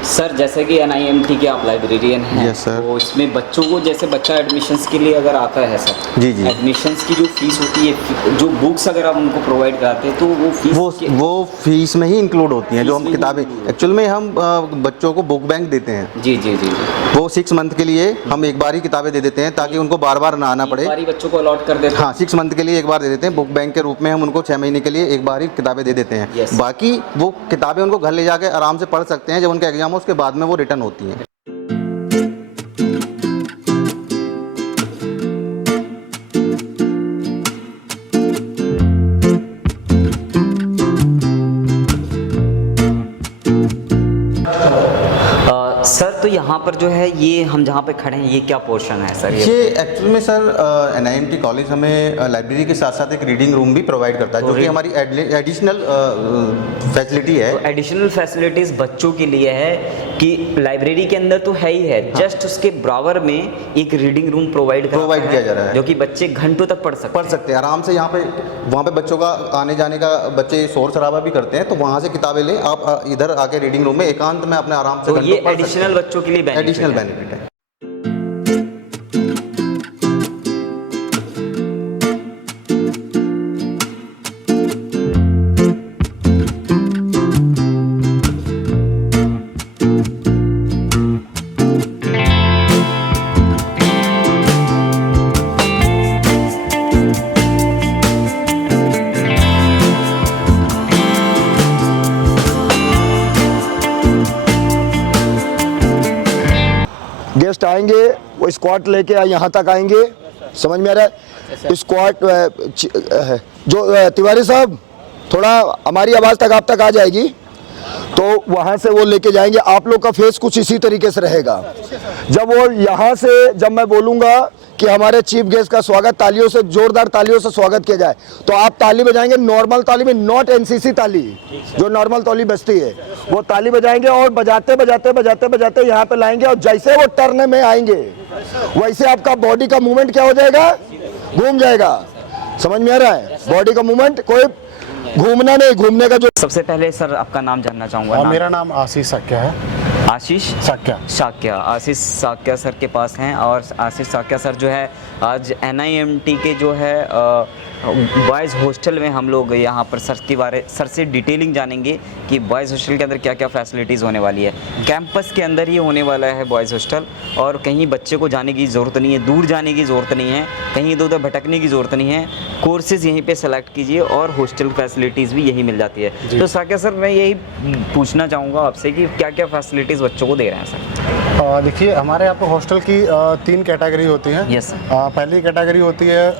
सर जैसे कि NIMT के आप लाइब्रेरियन हैं, Yes, sir. तो इसमें बच्चों को जैसे बच्चा एडमिशन्स के लिए अगर आता है सर, जी, जी। एडमिशन्स की जो फीस होती है, जो बुक्स अगर आप उनको प्रोवाइड कराते हैं तो वो फीस वो फीस में ही इंक्लूड होती हैं। जो हम फीस में किताबें एक्चुअल में हम बच्चों को बुक बैंक देते हैं। जी जी जी। वो 6 मंथ के लिए हम एक बार ही किताबें दे देते हैं ताकि उनको बार बार ना आना पड़े। बारी बच्चों को अलॉट कर देते हैं। हाँ, 6 मंथ के लिए एक बार दे देते हैं। बुक बैंक के रूप में हम उनको 6 महीने के लिए एक बार ही किताबें दे देते हैं। Yes. बाकी वो किताबें उनको घर ले जाके आराम से पढ़ सकते हैं। जब उनका एग्जाम हो उसके बाद में वो रिटर्न होती हैं। सर तो यहाँ पर जो है ये हम जहाँ पे खड़े हैं ये क्या पोर्शन है सर? ये एक्चुअल में सर NIMT कॉलेज हमें लाइब्रेरी के साथ साथ एक रीडिंग रूम भी प्रोवाइड करता है, जो कि हमारी एडिशनल फैसिलिटी है। तो एडिशनल फैसिलिटीज़ बच्चों के लिए है कि लाइब्रेरी के अंदर तो है ही है, जस्ट उसके बराबर में एक रीडिंग रूम प्रोवाइड किया जा रहा है, जो कि बच्चे घंटों तक पढ़ सकते हैं आराम से। यहाँ पे वहाँ पे बच्चों का आने जाने का, बच्चे शोर शराबा भी करते हैं, तो वहाँ से किताबें ले आप इधर आके रीडिंग रूम में एकांत में अपने आराम से। तो ये एडिशनल बच्चों के लिए एडिशनल बेनिफिट है। गेस्ट आएंगे वो स्क्वाड लेके यहाँ तक आएंगे, समझ में आ रहा है? स्क्वाड जो तिवारी साहब थोड़ा हमारी आवाज़ तक आप तक आ जाएगी, तो वहाँ से वो लेके जाएंगे। आप लोग का फेस कुछ इसी तरीके से रहेगा। जब वो यहाँ से, जब मैं बोलूँगा कि हमारे चीफ गेस्ट का स्वागत तालियों से, जोरदार तालियों से स्वागत किया जाए, तो आप ताली बजाएंगे, नॉर्मल ताली में, नॉट NCC ताली, जो नॉर्मल ताली बजती है वो ताली बजाएंगे और बजाते बजाते बजाते बजाते यहाँ पे लाएंगे। और जैसे वो टर्न में आएंगे वैसे आपका बॉडी का मूवमेंट क्या हो जाएगा? घूम जाएगा। समझ में आ रहा है? बॉडी का मूवमेंट, कोई घूमना नहीं, घूमने का जो। सबसे पहले सर आपका नाम जानना चाहूँगा। मेरा नाम आशीष साक्या है। आशीष साक्या आशीष साक्या सर के पास हैं। और आशीष साक्या सर जो है आज NIMT के जो है बॉयज़ हॉस्टल में हम लोग यहाँ पर सर से डिटेलिंग जानेंगे कि बॉयज़ हॉस्टल के अंदर क्या क्या फैसिलिटीज़ होने वाली है। कैंपस के अंदर ही होने वाला है बॉयज़ हॉस्टल, और कहीं बच्चे को जाने की ज़रूरत नहीं है, दूर जाने की ज़रूरत नहीं है, कहीं इधर उधर भटकने की ज़रूरत नहीं है। कोर्सेज़ यहीं पे सेलेक्ट कीजिए और हॉस्टल फैसिलिटीज़ भी यहीं मिल जाती है। तो साक्या सर मैं यही पूछना चाहूँगा आपसे कि क्या क्या फैसिलिटीज़ बच्चों को दे रहे हैं सर? देखिए, हमारे यहाँ पर हॉस्टल की 3 कैटेगरी होती हैं। यस। पहली कैटेगरी होती है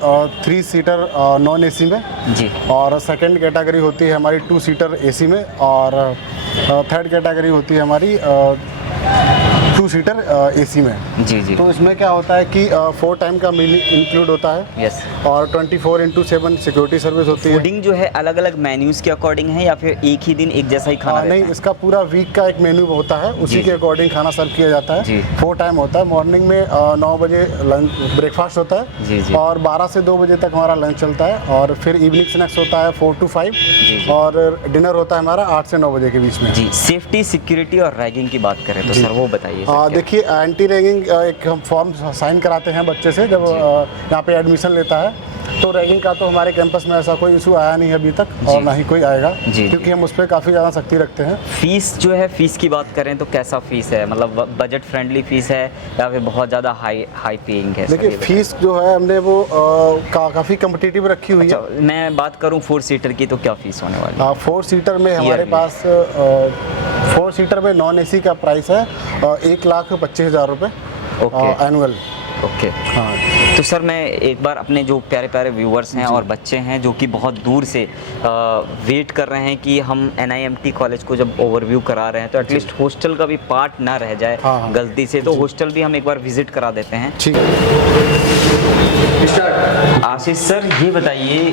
3 सीटर नॉन AC में जी, और सेकंड कैटेगरी होती है हमारी 2 सीटर AC में, और थर्ड कैटेगरी होती है हमारी 2 सीटर AC में। जी जी। तो इसमें क्या होता है कि 4 टाइम का मील इंक्लूड होता है। यस। और 24/7 सिक्योरिटी सर्विस होती है। फूडिंग जो है अलग अलग मेन्यूज़ के अकॉर्डिंग है या फिर एक ही दिन एक जैसा ही खाना नहीं, इसका पूरा वीक का एक मेन्यू होता है, उसी के अकॉर्डिंग खाना सर्व किया जाता है। 4 टाइम होता है। मॉर्निंग में 9 बजे लंच ब्रेकफास्ट होता है। जी जी। और 12 से 2 बजे तक हमारा लंच चलता है, और फिर इवनिंग स्नैक्स होता है 4 to 5 जी। और डिनर होता है हमारा 8 से 9 बजे के बीच में। जी। सेफ्टी, सिक्योरिटी और रैगिंग की बात करें तो सर वो बताइए। देखिए, एंटी रैगिंग एक हम फॉर्म साइन कराते हैं बच्चे से जब यहाँ पे एडमिशन लेता है। तो रैगिंग का तो हमारे कैंपस में ऐसा कोई इशू आया नहीं अभी तक, और ना ही कोई आएगा, क्योंकि हम उस पर काफ़ी ज़्यादा सख्ती रखते हैं। फीस जो है, फीस की बात करें तो कैसा फीस है? मतलब बजट फ्रेंडली फीस है या फिर बहुत ज़्यादा हाई पेइंग है? देखिए, फीस जो है हमने वो काफ़ी कम्पिटिटिव रखी हुई है। मैं बात करूँ 4 सीटर की तो क्या फीस होने वाली है? 4 सीटर में हमारे पास 4 सीटर में नॉन AC का प्राइस है 1,25,000 रुपये एनुअल। ओके। हाँ। तो सर मैं एक बार अपने जो प्यारे प्यारे व्यूअर्स हैं और बच्चे हैं जो कि बहुत दूर से वेट कर रहे हैं कि हम NIMT कॉलेज को जब ओवरव्यू करा रहे हैं तो एटलीस्ट हॉस्टल का भी पार्ट ना रह जाए गलती से, तो हॉस्टल भी हम एक बार विजिट करा देते हैं। ठीक है। आशीष सर ये बताइए,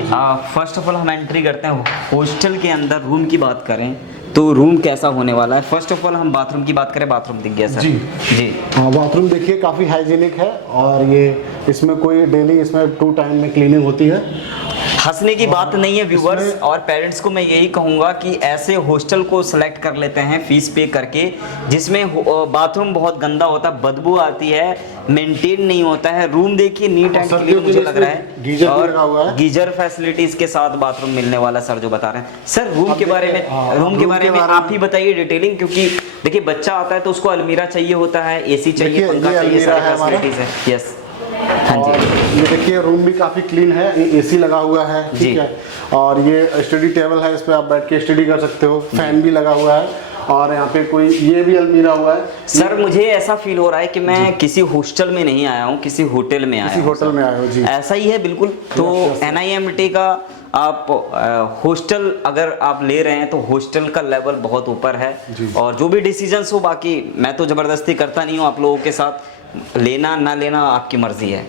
फर्स्ट ऑफ ऑल हम एंट्री करते हैं हॉस्टल के अंदर। रूम की बात करें तो रूम कैसा होने वाला है? फर्स्ट ऑफ ऑल हम बाथरूम की बात करें, बाथरूम दिख गया सर? जी जी। हाँ, बाथरूम देखिए काफ़ी हाइजीनिक है और ये इसमें कोई डेली इसमें 2 टाइम में क्लीनिंग होती है। हंसने की बात नहीं है व्यूअर्स और पेरेंट्स को मैं यही कहूँगा कि ऐसे हॉस्टल को सिलेक्ट कर लेते हैं फीस पे करके जिसमें बाथरूम बहुत गंदा होता है, बदबू आती है, मेंटेन नहीं होता है। रूम देखिए नीट एंड क्लीन मुझे लग रहा है, गीजर भी लगा हुआ है, गीजर फैसिलिटीज के साथ बाथरूम मिलने वाला सर जो बता रहे हैं। सर रूम के बारे में आप ही बताइए डिटेलिंग, क्योंकि देखिए बच्चा आता है तो उसको अलमीरा चाहिए होता है, AC चाहिए, पंखा चाहिए, सारी फैसिलिटीज है। यस हाँ जी। ये देखिए रूम भी काफ़ी क्लीन है, ये AC लगा हुआ है, ठीक है, और ये स्टडी टेबल है, इस पे आप बैठ के स्टडी कर सकते हो, फैन भी लगा हुआ है और यहाँ पे कोई ये भी अलमीरा हुआ है। सर मुझे ऐसा फील हो रहा है कि मैं किसी हॉस्टल में नहीं आया हूँ, किसी होटल में आया हूँ। किसी होटल में आया हूँ जी, ऐसा ही है बिल्कुल। तो NIMT का आप हॉस्टल अगर आप ले रहे हैं तो हॉस्टल का लेवल बहुत ऊपर है और जो भी डिसीजंस हो, बाकी मैं तो ज़बरदस्ती करता नहीं हूँ आप लोगों के साथ, लेना ना लेना आपकी मर्जी है।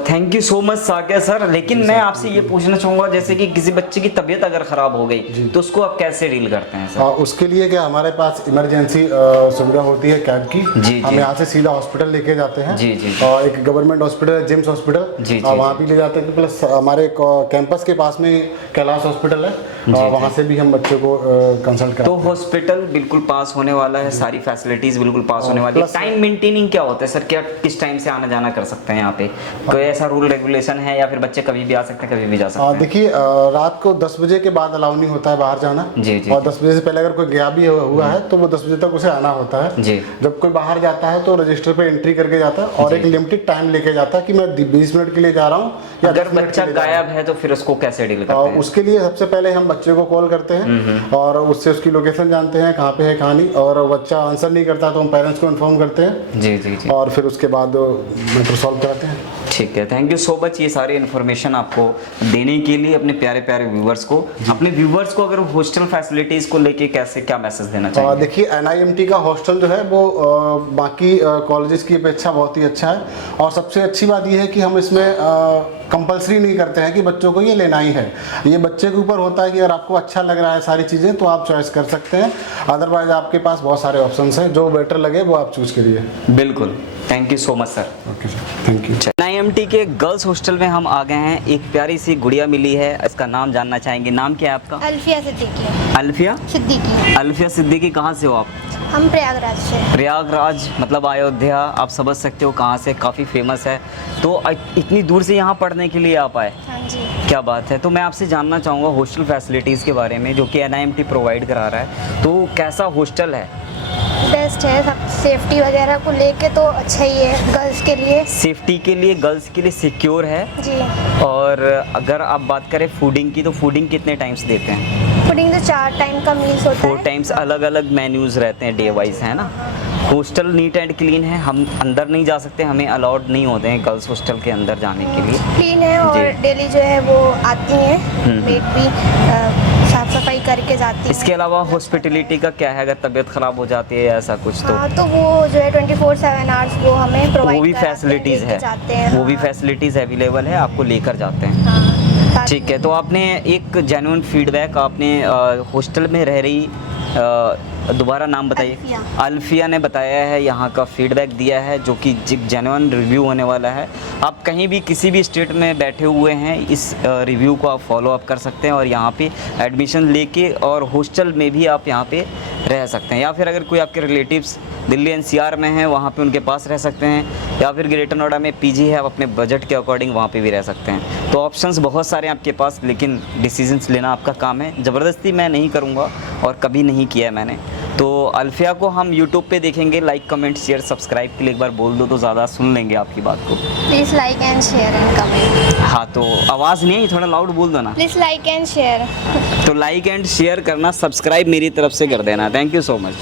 Thank you so much Saikia sir. लेकिन मैं आपसे ये पूछना चाहूँगा जैसे कि किसी बच्चे की तबीयत अगर ख़राब हो गई तो उसको आप कैसे डील करते हैं सर? उसके लिए क्या हमारे पास इमरजेंसी सुविधा होती है कैब की। जी, हम यहाँ से सीधा हॉस्पिटल लेके जाते हैं। जी जी। और एक गवर्नमेंट हॉस्पिटल है, जिम्स हॉस्पिटल, वहाँ भी ले जाते हैं। प्लस हमारे कैंपस के पास में कैलाश हॉस्पिटल है, वहाँ से भी हम बच्चे को कंसल्ट करते हैं। तो हॉस्पिटल बिल्कुल पास होने वाला है, सारी फैसिलिटीज बिल्कुल पास होने वाली है। टाइम मेंटेनिंग क्या होता है सर? क्या किस टाइम से आना जाना कर सकते हैं यहाँ पे? कोई ऐसा रूल रेगुलेशन है या फिर बच्चे कभी भी आ सकते हैं, कभी भी जा सकते हैं? देखिए रात को 10 बजे के बाद अलाउ नहीं होता है बाहर जाना। जी जी। और 10 बजे से पहले अगर कोई गया भी हुआ है तो वो 10 बजे तक उसे आना होता है। जी। जब कोई बाहर जाता है तो रजिस्टर पे एंट्री करके जाता है और एक लिमिटेड टाइम लेके जाता है कि मैं 20 मिनट के लिए जा रहा हूँ या अगर बच्चा गायब है तो फिर उसको कैसे डील करते हैं? उसके लिए सबसे पहले हम बच्चे को कॉल करते हैं और उससे उसकी लोकेशन जानते हैं कहाँ पे है कहाँ नहीं, और बच्चा आंसर नहीं करता तो हम पेरेंट्स को इन्फॉर्म करते हैं। जी जी जी। और फिर उसके बाद मैटर सॉल्व कराते हैं। ठीक है, थैंक यू सो मच ये सारी इन्फॉर्मेशन आपको देने के लिए अपने प्यारे प्यारे व्यूवर्स को। अपने व्यूवर्स को अगर हॉस्टल फैसिलिटीज को लेके कैसे क्या मैसेज देना चाहिए? देखिए NIMT का हॉस्टल जो है वो बाकी कॉलेजेस की अपेक्षा बहुत ही अच्छा है और सबसे अच्छी बात ये है कि हम इसमें कंपलसरी नहीं करते हैं कि बच्चों को ये लेना ही है। ये बच्चे के ऊपर होता है कि अगर आपको अच्छा लग रहा है सारी चीज़ें तो आप चॉइस कर सकते हैं, अदरवाइज आपके पास बहुत सारे ऑप्शंस हैं, जो बेटर लगे वो आप चूज करिए। बिल्कुल, thank you so much sir. Okay sir, thank you. NIMT के गर्ल्स हॉस्टल में हम आ गए हैं, एक प्यारी सी गुड़िया मिली है, इसका नाम जानना चाहेंगे। नाम क्या है आपका? अल्फिया सिद्दीकी। अल्फिया सिद्दीकी। अल्फिया सिद्दीकी। कहाँ से हो आप? हम प्रयागराज से। प्रयागराज मतलब अयोध्या, आप समझ सकते हो कहाँ से, काफ़ी फेमस है। तो इतनी दूर से यहाँ पढ़ने के लिए आप आए? हाँ जी। क्या बात है। तो मैं आपसे जानना चाहूँगा हॉस्टल फैसिलिटीज़ के बारे में जो कि NIMT प्रोवाइड करा रहा है, तो कैसा हॉस्टल है? बेस्ट है, सब सेफ्टी वगैरह को लेके तो अच्छा ही है गर्ल्स के लिए। सेफ्टी के लिए, गर्ल्स के लिए सिक्योर है जी। और अगर आप बात करें फूडिंग की तो फूडिंग कितने टाइम्स देते हैं? फूडिंग तो 4 टाइम का मील्स होता है। 4 टाइम्स अलग अलग मेन्यूज़ रहते हैं डे वाइज, है ना? हॉस्टल नीट एंड क्लीन है, हम अंदर नहीं जा सकते, हमें अलाउड नहीं होते हैं गर्ल्स हॉस्टल के अंदर जाने के लिए। क्लीन है और डेली जो है वो आती हैं, मेड भी साफ सफाई करके जाती हैं। इसके अलावा हॉस्पिटलिटी का क्या है, अगर तबीयत ख़राब हो जाती है ऐसा कुछ तो? हाँ, तो वो जो है 24/7 आवर्स वो हमें प्रोवाइड, वो भी फैसिलिटीज़ है, वो भी फैसिलिटीज़ अवेलेबल है, आपको लेकर जाते हैं। ठीक है, तो आपने एक जेन्युइन फीडबैक आपने हॉस्टल में रह रही दोबारा नाम बताइए। अल्फिया ने बताया है, यहाँ का फीडबैक दिया है जो कि जेन्युइन रिव्यू होने वाला है। आप कहीं भी किसी भी स्टेट में बैठे हुए हैं, इस रिव्यू को आप फॉलो अप कर सकते हैं और यहाँ पे एडमिशन लेके और हॉस्टल में भी आप यहाँ पे रह सकते हैं, या फिर अगर कोई आपके रिलेटिव्स दिल्ली NCR में हैं वहाँ पे उनके पास रह सकते हैं, या फिर ग्रेटर नोएडा में PG है, आप अपने बजट के अकॉर्डिंग वहाँ पे भी रह सकते हैं। तो ऑप्शंस बहुत सारे हैं आपके पास, लेकिन डिसीजंस लेना आपका काम है, ज़बरदस्ती मैं नहीं करूँगा और कभी नहीं किया मैंने। तो अल्फिया को हम यूट्यूब पे देखेंगे, लाइक कमेंट शेयर सब्सक्राइब के लिए एक बार बोल दो तो ज़्यादा सुन लेंगे आपकी बात को। Please like and share and comment. हाँ, तो आवाज़ नहीं आई, थोड़ा लाउड बोल दो ना। Please like and share. तो लाइक एंड शेयर करना, सब्सक्राइब मेरी तरफ से कर देना। Thank you so much.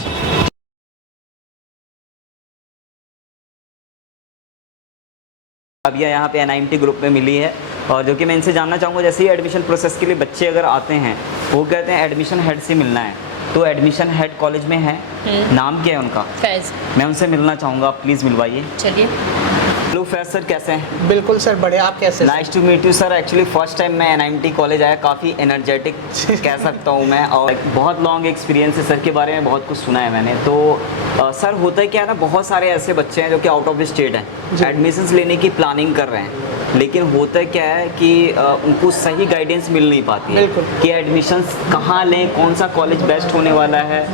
अभी यहाँ पे NIMT ग्रुप में मिली है, और जो कि मैं इनसे जानना चाहूँगा, जैसे ही एडमिशन प्रोसेस के लिए बच्चे अगर आते हैं वो कहते हैं एडमिशन हेड से मिलना है, तो एडमिशन हेड कॉलेज में है, नाम क्या है उनका? फैज़। मैं उनसे मिलना चाहूँगा, आप प्लीज़ मिलवाइए। चलिए। हेलो फैज़ सर, कैसे हैं? बिल्कुल सर, बढ़िया। आप कैसे? Nice to meet you sir. Actually first time मैं NIMT कॉलेज आया, काफ़ी एनर्जेटिक कह सकता हूँ मैं, और बहुत लॉन्ग एक्सपीरियंस है सर के बारे में, बहुत कुछ सुना है मैंने। तो सर होता है क्या है ना, बहुत सारे ऐसे बच्चे हैं जो कि आउट ऑफ द स्टेट हैं, एडमिशन्स लेने की प्लानिंग कर रहे हैं, लेकिन होता क्या है कि उनको सही गाइडेंस मिल नहीं पाती है कि एडमिशन्स कहाँ लें, कौन सा कॉलेज बेस्ट होने वाला है।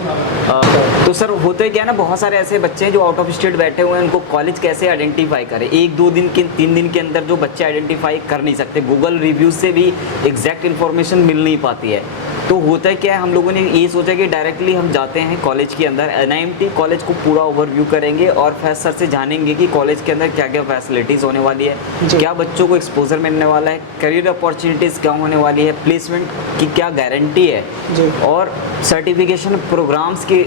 तो सर होता क्या है ना, बहुत सारे ऐसे बच्चे हैं जो आउट ऑफ स्टेट बैठे हुए हैं, उनको कॉलेज कैसे आइडेंटिफाई करें? 1-2 दिन के 3 दिन के अंदर जो बच्चे आइडेंटिफाई कर नहीं सकते, गूगल रिव्यूज़ से भी एग्जैक्ट इन्फॉर्मेशन मिल नहीं पाती है। तो होता क्या है, हम लोगों ने ये सोचा कि डायरेक्टली हम जाते हैं कॉलेज के अंदर, NIMT कॉलेज को पूरा ओवरव्यू करेंगे और फैज़ सर से जानेंगे कि कॉलेज के अंदर क्या क्या फैसिलिटीज़ होने वाली है, क्या बच्चों को एक्सपोजर मिलने वाला है, करियर अपॉर्चुनिटीज़ क्या होने वाली है, प्लेसमेंट की क्या गारंटी है, और सर्टिफिकेशन प्रोग्राम्स की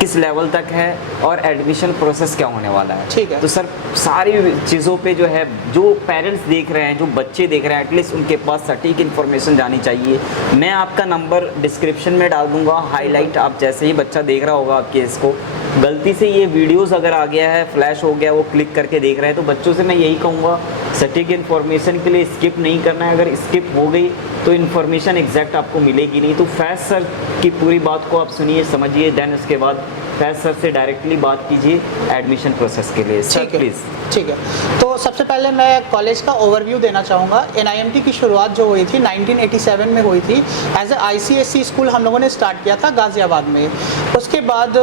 किस लेवल तक है, और एडमिशन प्रोसेस क्या होने वाला है। ठीक है। तो सर सारी चीज़ों पे जो है, जो पेरेंट्स देख रहे हैं, जो बच्चे देख रहे हैं, एटलीस्ट उनके पास सटीक इन्फॉर्मेशन जानी चाहिए। मैं आपका नंबर डिस्क्रिप्शन में डाल दूंगा, हाईलाइट, आप जैसे ही बच्चा देख रहा होगा आपके इसको, गलती से ये वीडियोस अगर आ गया है, फ्लैश हो गया, वो क्लिक करके देख रहे हैं, तो बच्चों से मैं यही कहूँगा सटीक इन्फॉर्मेशन के लिए स्किप नहीं करना है। अगर स्किप हो गई तो इन्फॉर्मेशन एग्जैक्ट आपको मिलेगी नहीं। तो फैज़ सर की पूरी बात को आप सुनिए, समझिए, देन उसके बाद फैज़ सर से डायरेक्टली बात कीजिए एडमिशन प्रोसेस के लिए। Sir please. ठीक है, तो सबसे पहले मैं कॉलेज का ओवरव्यू देना चाहूँगा। NIMT की शुरुआत जो हुई थी 1987 में हुई थी। एज ए ICSE स्कूल हम लोगों ने स्टार्ट किया था गाज़ियाबाद में। उसके बाद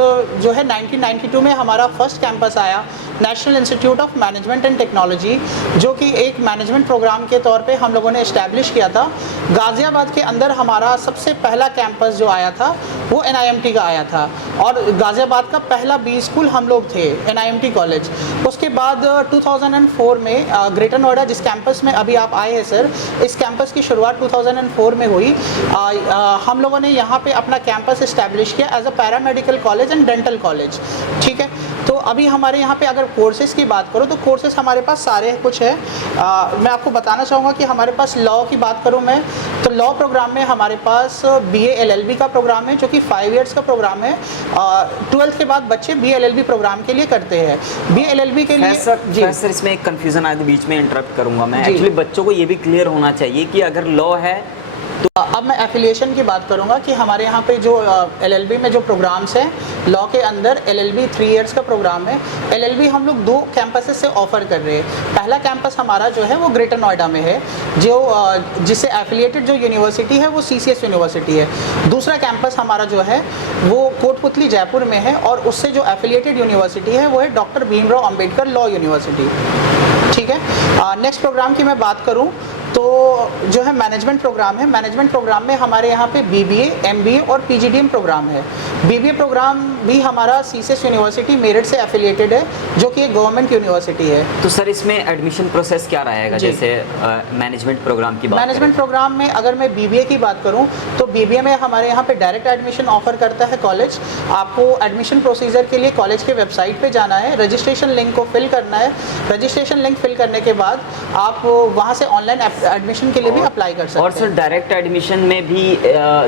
जो है 1992 में हमारा फर्स्ट कैंपस आया, national institute of management and technology, जो कि एक मैनेजमेंट प्रोग्राम के तौर पे हम लोगों ने इस्टेब्लिश किया था। गाज़ियाबाद के अंदर हमारा सबसे पहला कैंपस जो आया था वो NIMT का आया था, और गाज़ियाबाद का पहला B स्कूल हम लोग थे, NIMT कॉलेज। उसके बाद 2004 में ग्रेटर नोएडा, जिस कैंपस में अभी आप आए हैं सर, इस कैंपस की शुरुआत 2004 में हुई। हम लोगों ने यहाँ पे अपना कैंपस इस्टेब्लिश किया as a paramedical college and dental college. ठीक है, तो अभी हमारे यहाँ पे अगर कोर्सेज़ की बात करो तो कोर्सेज़ हमारे पास सारे कुछ है। मैं आपको बताना चाहूँगा कि हमारे पास लॉ की बात करूँ मैं, तो लॉ प्रोग्राम में हमारे पास BA LLB का प्रोग्राम है, जो कि 5 इयर्स का प्रोग्राम है। 12th के बाद बच्चे BA LLB प्रोग्राम के लिए करते हैं। BA LLB के लिए सर इसमें एक कन्फ्यूज़न आया, बीच में इंटरप्ट करूँगा मैं। एक्चुअली बच्चों को ये भी क्लियर होना चाहिए कि अगर लॉ है तो अब मैं एफिलिएशन की बात करूंगा कि हमारे यहाँ पे जो LLB में जो प्रोग्राम्स हैं, लॉ के अंदर LLB 3 इयर्स का प्रोग्राम है। LLB हम लोग 2 कैंपसेस से ऑफर कर रहे हैं। पहला कैंपस हमारा जो है वो ग्रेटर नोएडा में है, जो जिससे एफिलिएटेड जो यूनिवर्सिटी है वो CCS यूनिवर्सिटी है। दूसरा कैंपस हमारा जो है वो कोटपुतली जयपुर में है, और उससे जो एफिलिएटेड यूनिवर्सिटी है वो है doctor Bhimrao Ambedkar law university. ठीक है, नेक्स्ट प्रोग्राम की मैं बात करूँ तो जो है मैनेजमेंट प्रोग्राम है। मैनेजमेंट प्रोग्राम में हमारे यहाँ पे BBA, MBA और PGDM प्रोग्राम है। BBA प्रोग्राम भी हमारा CCS यूनिवर्सिटी मेरठ से एफिलिएटेड है, जो कि एक गवर्नमेंट यूनिवर्सिटी है। तो सर इसमें एडमिशन प्रोसेस क्या रहेगा, जैसे मैनेजमेंट प्रोग्राम की बात? मैनेजमेंट प्रोग्राम में अगर मैं BBA की बात करूँ तो BBA में हमारे यहाँ पे डायरेक्ट एडमिशन ऑफर करता है कॉलेज। आपको एडमिशन प्रोसीजर के लिए कॉलेज के वेबसाइट पे जाना है, रजिस्ट्रेशन लिंक को फिल करना है। रजिस्ट्रेशन लिंक फिल करने के बाद आप वहाँ से ऑनलाइन एडमिशन के लिए भी अप्लाई कर सकते हैं। और सर डायरेक्ट एडमिशन में भी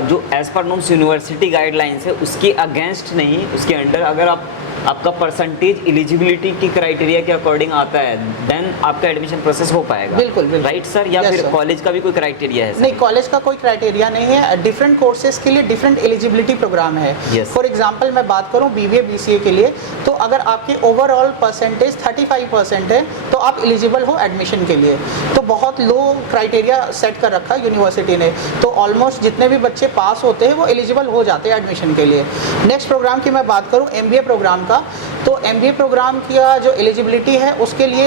जो as per norms university guidelines है उसके अगेंस्ट नहीं, उसके अंडर अगर आपका परसेंटेज एलिजिबिलिटी की क्राइटेरिया के अकॉर्डिंग आता है, देन आपका एडमिशन प्रोसेस हो पाएगा। बिल्कुल राइट सर, या फिर कॉलेज का भी कोई क्राइटेरिया है? नहीं, कॉलेज का कोई क्राइटेरिया नहीं है। डिफरेंट कोर्सेज के लिए डिफरेंट एलिजिबिलिटी प्रोग्राम है। फॉर एग्जांपल मैं बात करूं BBA BCA के लिए, तो अगर आपके ओवरऑल परसेंटेज 35% है तो आप एलिजिबल हो एडमिशन के लिए। तो बहुत लो क्राइटेरिया सेट कर रखा है यूनिवर्सिटी ने, तो ऑलमोस्ट जितने भी बच्चे पास होते हैं वो एलिजिबल हो जाते हैं एडमिशन के लिए। नेक्स्ट प्रोग्राम की मैं बात करूँ MBA प्रोग्राम का, तो MBA प्रोग्राम का जो एलिजिबिलिटी है उसके लिए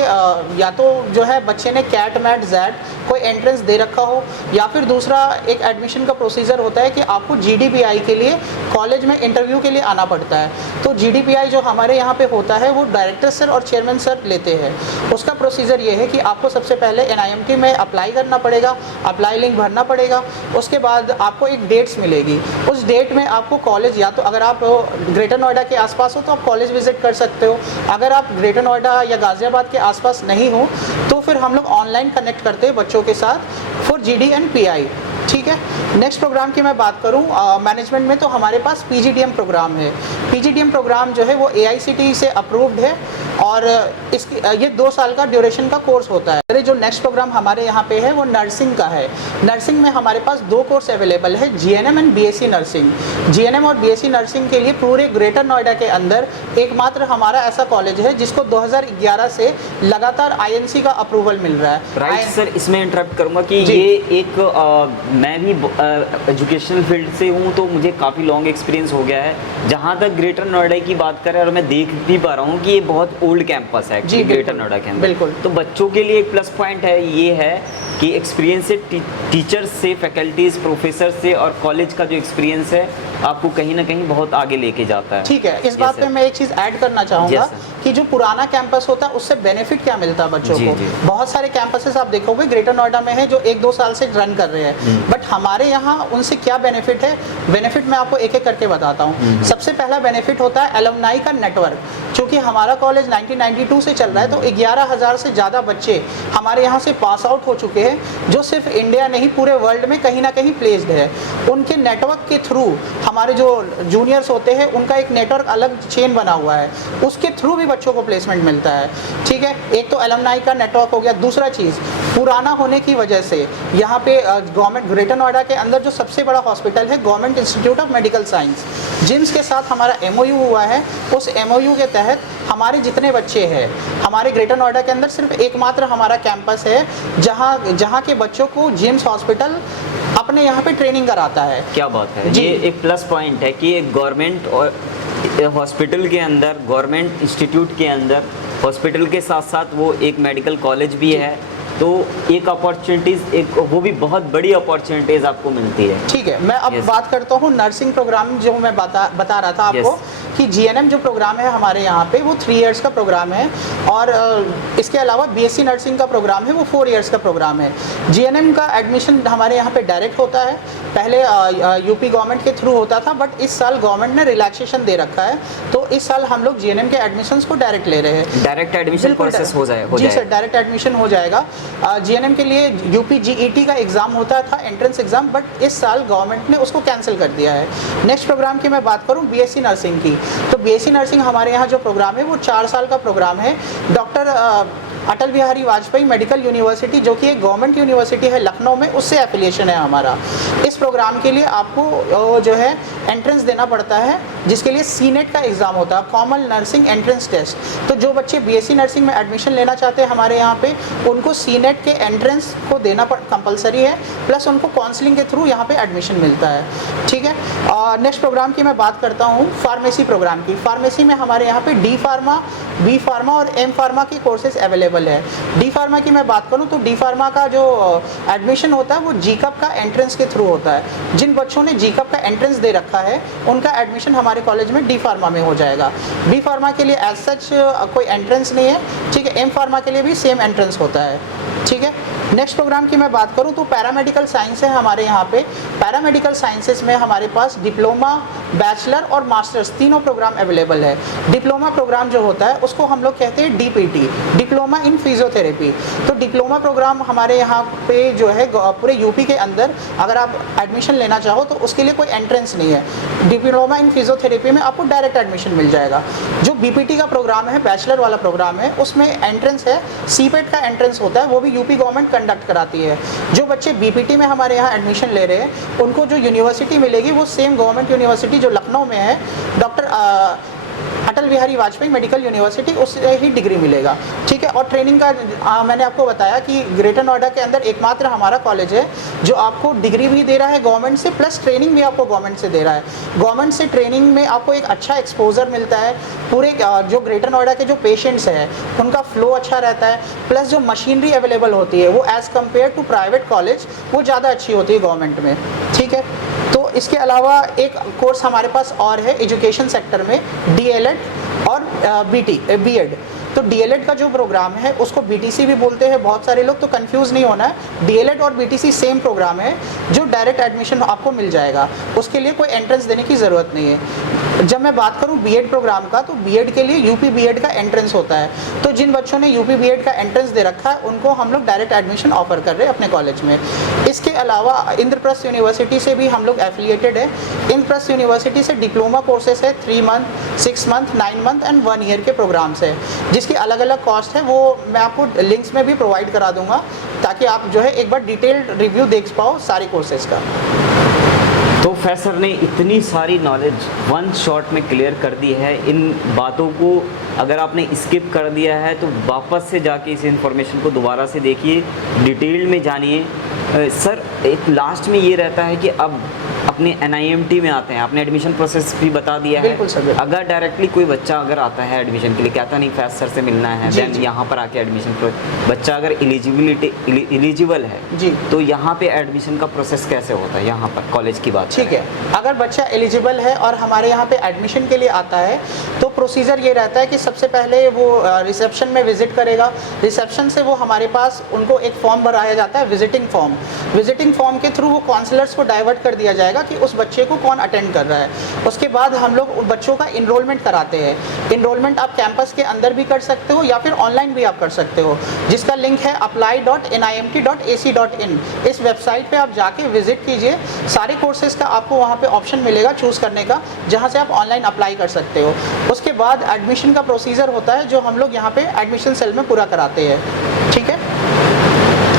या तो जो है बच्चे ने CAT MAT ZAT कोई एंट्रेंस दे रखा हो, या फिर दूसरा एक एडमिशन का प्रोसीजर होता है कि आपको GDPI के लिए कॉलेज में इंटरव्यू के लिए आना पड़ता है। तो GDPI जो हमारे यहाँ पे होता है वो डायरेक्टर सर और चेयरमैन सर लेते हैं। उसका प्रोसीजर ये है कि आपको सबसे पहले NIMT में अप्लाई करना पड़ेगा, अप्लाई लिंक भरना पड़ेगा। उसके बाद आपको एक डेट्स मिलेगी, उस डेट में आपको कॉलेज, या तो अगर आप ग्रेटर नोएडा के आसपास हो तो आप कॉलेज विजिट कर सकते हो। अगर आप ग्रेटर नोएडा या गाज़ियाबाद के आसपास नहीं हो तो फिर हम लोग ऑनलाइन कनेक्ट करते हैं बच्चों के साथ फॉर GD एंड PI। ठीक है, नेक्स्ट प्रोग्राम की मैं बात करूं मैनेजमेंट में, तो हमारे पास PGDM प्रोग्राम है। PGDM प्रोग्राम जो है वो AICTE से अप्रूव्ड है और इसकी ये 2 साल का ड्यूरेशन का कोर्स होता है। अरे जो नेक्स्ट प्रोग्राम हमारे यहाँ पे है वो नर्सिंग का है। नर्सिंग में हमारे पास 2 कोर्स अवेलेबल है, GNM and BSc nursing. GNM और BSc नर्सिंग के लिए पूरे ग्रेटर नोएडा के अंदर एकमात्र हमारा ऐसा कॉलेज है जिसको 2011 से लगातार INC का अप्रूवल मिल रहा है। राइट सर, इसमें इंटरप्ट करूँगा कि ये एक मैं भी एजुकेशनल फील्ड से हूँ तो मुझे काफ़ी लॉन्ग एक्सपीरियंस हो गया है। जहाँ तक ग्रेटर नोएडा की बात करें और मैं देख भी पा रहा हूँ कि ये बहुत ओल्ड कैंपस है जी, ग्रेटर नोएडा के अंदर। बिल्कुल। तो बच्चों के लिए एक प्लस पॉइंट है, ये है कि एक्सपीरियंस से टीचर्स से, फैकल्टीज, प्रोफेसर से और कॉलेज का जो एक्सपीरियंस है आपको कहीं ना कहीं बहुत आगे लेके जाता है। ठीक है, इस बात पे मैं एक चीज़ ऐड करना चाहूँगा कि जो पुराना कैंपस होता है उससे बेनिफिट क्या मिलता है बच्चों को। बहुत सारे कैंपसेस आप देखोगे ग्रेटर नोएडा में है जो 1-2 साल से रन कर रहे हैं, बट हमारे यहाँ उनसे क्या बेनिफिट है, बेनिफिट मैं आपको एक एक करके बताता हूँ। सबसे पहला बेनिफिट होता है एलुमनाई का नेटवर्क। चूँकि हमारा कॉलेज 1992 से चल रहा है तो 11,000 से ज़्यादा बच्चे हमारे यहाँ से पास आउट हो चुके हैं जो सिर्फ इंडिया नहीं पूरे वर्ल्ड में कहीं ना कहीं प्लेस्ड है। उनके नेटवर्क के थ्रू हमारे जो जूनियर्स होते हैं उनका एक नेटवर्क अलग चेन बना हुआ है, उसके थ्रू भी बच्चों को प्लेसमेंट मिलता है। ठीक है, एक तो एलुमनाई का नेटवर्क हो गया। दूसरा चीज़, पुराना होने की वजह से यहाँ पे गवर्नमेंट ग्रेटर नोएडा के अंदर जो सबसे बड़ा हॉस्पिटल है government institute of medical science, GIMS के साथ हमारा MOU हुआ है। उस MOU के तहत हमारे जितने बच्चे हैं, हमारे ग्रेटर नोएडा के अंदर सिर्फ एकमात्र हमारा कैंपस है जहाँ के बच्चों को जिम्स हॉस्पिटल अपने यहाँ पे ट्रेनिंग कराता है। क्या बात है, ये एक प्लस पॉइंट है कि एक गवर्नमेंट और हॉस्पिटल के अंदर, गवर्नमेंट इंस्टीट्यूट के अंदर हॉस्पिटल के साथ साथ वो एक मेडिकल कॉलेज भी है, तो एक अपॉर्चुनिटीज़, एक वो भी बहुत बड़ी अपॉर्चुनिटीज़ आपको मिलती है। ठीक है, मैं अब बात करता हूँ नर्सिंग प्रोग्राम जो मैं बता रहा था आपको कि GNM जो प्रोग्राम है हमारे यहाँ पे वो 3 इयर्स का प्रोग्राम है और इसके अलावा BSc नर्सिंग का प्रोग्राम है वो 4 इयर्स का प्रोग्राम है। GNM का एडमिशन हमारे यहाँ पे डायरेक्ट होता है, पहले यूपी गवर्नमेंट के थ्रू होता था, बट इस साल गवर्नमेंट ने रिलैक्सेशन दे रखा है तो इस साल हम लोग GNM के एडमिशन्स को डायरेक्ट ले रहे हैं। डायरेक्ट एडमिशन प्रोसेस हो जाएगा? जी सर, डायरेक्ट एडमिशन हो जाएगा। GNM के लिए UP GET का एग्ज़ाम होता था, एंट्रेंस एग्ज़ाम, बट इस साल गवर्नमेंट ने उसको कैंसिल कर दिया है। नेक्स्ट प्रोग्राम की मैं बात करूं BSc नर्सिंग की, तो BSc नर्सिंग हमारे यहाँ जो प्रोग्राम है वो 4 साल का प्रोग्राम है। Doctor Atal Bihari Vajpayee medical university जो कि एक गवर्नमेंट यूनिवर्सिटी है लखनऊ में, उससे एफिलिएशन है हमारा। इस प्रोग्राम के लिए आपको जो है एंट्रेंस देना पड़ता है जिसके लिए CNET का एग्ज़ाम होता है, कॉमन नर्सिंग एंट्रेंस टेस्ट। तो जो बच्चे BSc नर्सिंग में एडमिशन लेना चाहते हैं हमारे यहाँ पे, उनको CNET के एंट्रेंस को देना कंपलसरी है, प्लस उनको काउंसलिंग के थ्रू यहाँ पे एडमिशन मिलता है। ठीक है, नेक्स्ट प्रोग्राम की मैं बात करता हूँ फार्मेसी प्रोग्राम की। फार्मेसी में हमारे यहाँ पे D फार्मा, B फार्मा और M फार्मा के कोर्सेज अवेलेबल है। D फार्मा की मैं बात करूँ तो D फार्मा का जो एडमिशन होता है वो GCAP का एंट्रेंस के थ्रू होता है। जिन बच्चों ने GCAP का एंट्रेंस दे रखा है उनका एडमिशन हमारे कॉलेज में D फार्मा में हो जाएगा। B फार्मा के लिए एज सच कोई एंट्रेंस नहीं है। ठीक है, M फार्मा के लिए भी सेम एंट्रेंस होता है। ठीक है, नेक्स्ट प्रोग्राम की मैं बात करूं तो पैरामेडिकल साइंस है हमारे यहाँ पे। पैरामेडिकल साइंसेस में हमारे पास डिप्लोमा, बैचलर और मास्टर्स तीनों प्रोग्राम अवेलेबल है। डिप्लोमा प्रोग्राम जो होता है उसको हम लोग कहते हैं DPT, डिप्लोमा इन फिजियोथेरेपी। तो डिप्लोमा प्रोग्राम हमारे यहाँ पे जो है पूरे यूपी के अंदर अगर आप एडमिशन लेना चाहो तो उसके लिए कोई एंट्रेंस नहीं है। डिप्लोमा इन फिजियोथेरेपी में आपको डायरेक्ट एडमिशन मिल जाएगा। जो BPT का प्रोग्राम है, बैचलर वाला प्रोग्राम है, उसमें एंट्रेंस है, CPET का एंट्रेंस होता है, वो भी यूपी गवर्नमेंट कंडक्ट कराती है। जो बच्चे BPT में हमारे यहाँ एडमिशन ले रहे हैं उनको जो यूनिवर्सिटी मिलेगी वो सेम गवर्नमेंट यूनिवर्सिटी जो लखनऊ में है, doctor Atal Bihari Vajpayee medical university, उससे ही डिग्री मिलेगा। ठीक है, और ट्रेनिंग का मैंने आपको बताया कि ग्रेटर नोएडा के अंदर एकमात्र हमारा कॉलेज है जो आपको डिग्री भी दे रहा है गवर्नमेंट से, प्लस ट्रेनिंग भी आपको गवर्नमेंट से दे रहा है। गवर्नमेंट से ट्रेनिंग में आपको एक अच्छा एक्सपोजर मिलता है, पूरे जो ग्रेटर नोएडा के जो पेशेंट्स हैं उनका फ्लो अच्छा रहता है, प्लस जो मशीनरी अवेलेबल होती है वो as compare to private college वो ज़्यादा अच्छी होती है गवर्नमेंट में। ठीक है, तो इसके अलावा एक कोर्स हमारे पास और है एजुकेशन सेक्टर में, DLED और BEd। तो DLED का जो प्रोग्राम है उसको BTC भी बोलते हैं बहुत सारे लोग, तो कंफ्यूज नहीं होना है। DLED और BTC सेम प्रोग्राम है जो डायरेक्ट एडमिशन आपको मिल जाएगा, उसके लिए कोई एंट्रेंस देने की ज़रूरत नहीं है। जब मैं बात करूं BEd प्रोग्राम का, तो BEd के लिए UP BEd का एंट्रेंस होता है। तो जिन बच्चों ने UP BEd का एंट्रेंस दे रखा है उनको हम लोग डायरेक्ट एडमिशन ऑफर कर रहे हैं अपने कॉलेज में। इसके अलावा इंद्रप्रस्थ यूनिवर्सिटी से भी हम लोग एफिलिएटेड है। इंद्रप्रस्थ यूनिवर्सिटी से डिप्लोमा कोर्सेस है 3 month, 6 month, 9 month and 1 year के प्रोग्राम्स है, जिसकी अलग अलग कॉस्ट है, वो मैं आपको लिंक्स में भी प्रोवाइड करा दूंगा ताकि आप जो है एक बार डिटेल्ड रिव्यू देख पाओ सारे कोर्सेज का। तो प्रोफेसर ने इतनी सारी नॉलेज वन शॉट में क्लियर कर दी है। इन बातों को अगर आपने स्किप कर दिया है तो वापस से जाके इस इंफॉर्मेशन को दोबारा से देखिए, डिटेल में जानिए। सर एक लास्ट में ये रहता है कि अब अपने NIMT में आते हैं, आपने एडमिशन प्रोसेस भी बता दिया है। बिल्कुल सर। अगर डायरेक्टली कोई बच्चा अगर आता है एडमिशन के लिए, कहता नहीं फैज सर से मिलना है, देन यहाँ पर आके एडमिशन, बच्चा अगर एलिजिबल है जी, तो यहाँ पे एडमिशन का प्रोसेस कैसे होता है यहाँ पर कॉलेज की बात? ठीक है, अगर बच्चा एलिजिबल है और हमारे यहाँ पे एडमिशन के लिए आता है तो प्रोसीजर ये रहता है कि सबसे पहले वो रिसेप्शन में विजिट करेगा। रिसेप्शन से वो हमारे पास उनको एक फॉर्म भराया जाता है, विजिटिंग फॉर्म। विजिटिंग फॉर्म के थ्रू वो काउंसलर्स को डाइवर्ट कर दिया जाएगा कि उस बच्चे को कौन अटेंड कर रहा है। उसके बाद हम लोग उन बच्चों का इनरोलमेंट कराते हैं। इनरोलमेंट आप कैंपस के अंदर भी कर सकते हो या फिर ऑनलाइन भी आप कर सकते हो, जिसका लिंक है apply.nimt.ac.in। इस वेबसाइट पे आप जाके विजिट कीजिए, सारे कोर्सेज का आपको वहाँ पे ऑप्शन मिलेगा चूज़ करने का, जहाँ से आप ऑनलाइन अप्लाई कर सकते हो। उसके बाद एडमिशन का प्रोसीजर होता है जो हम लोग यहाँ पे एडमिशन सेल में पूरा कराते हैं। ठीक है,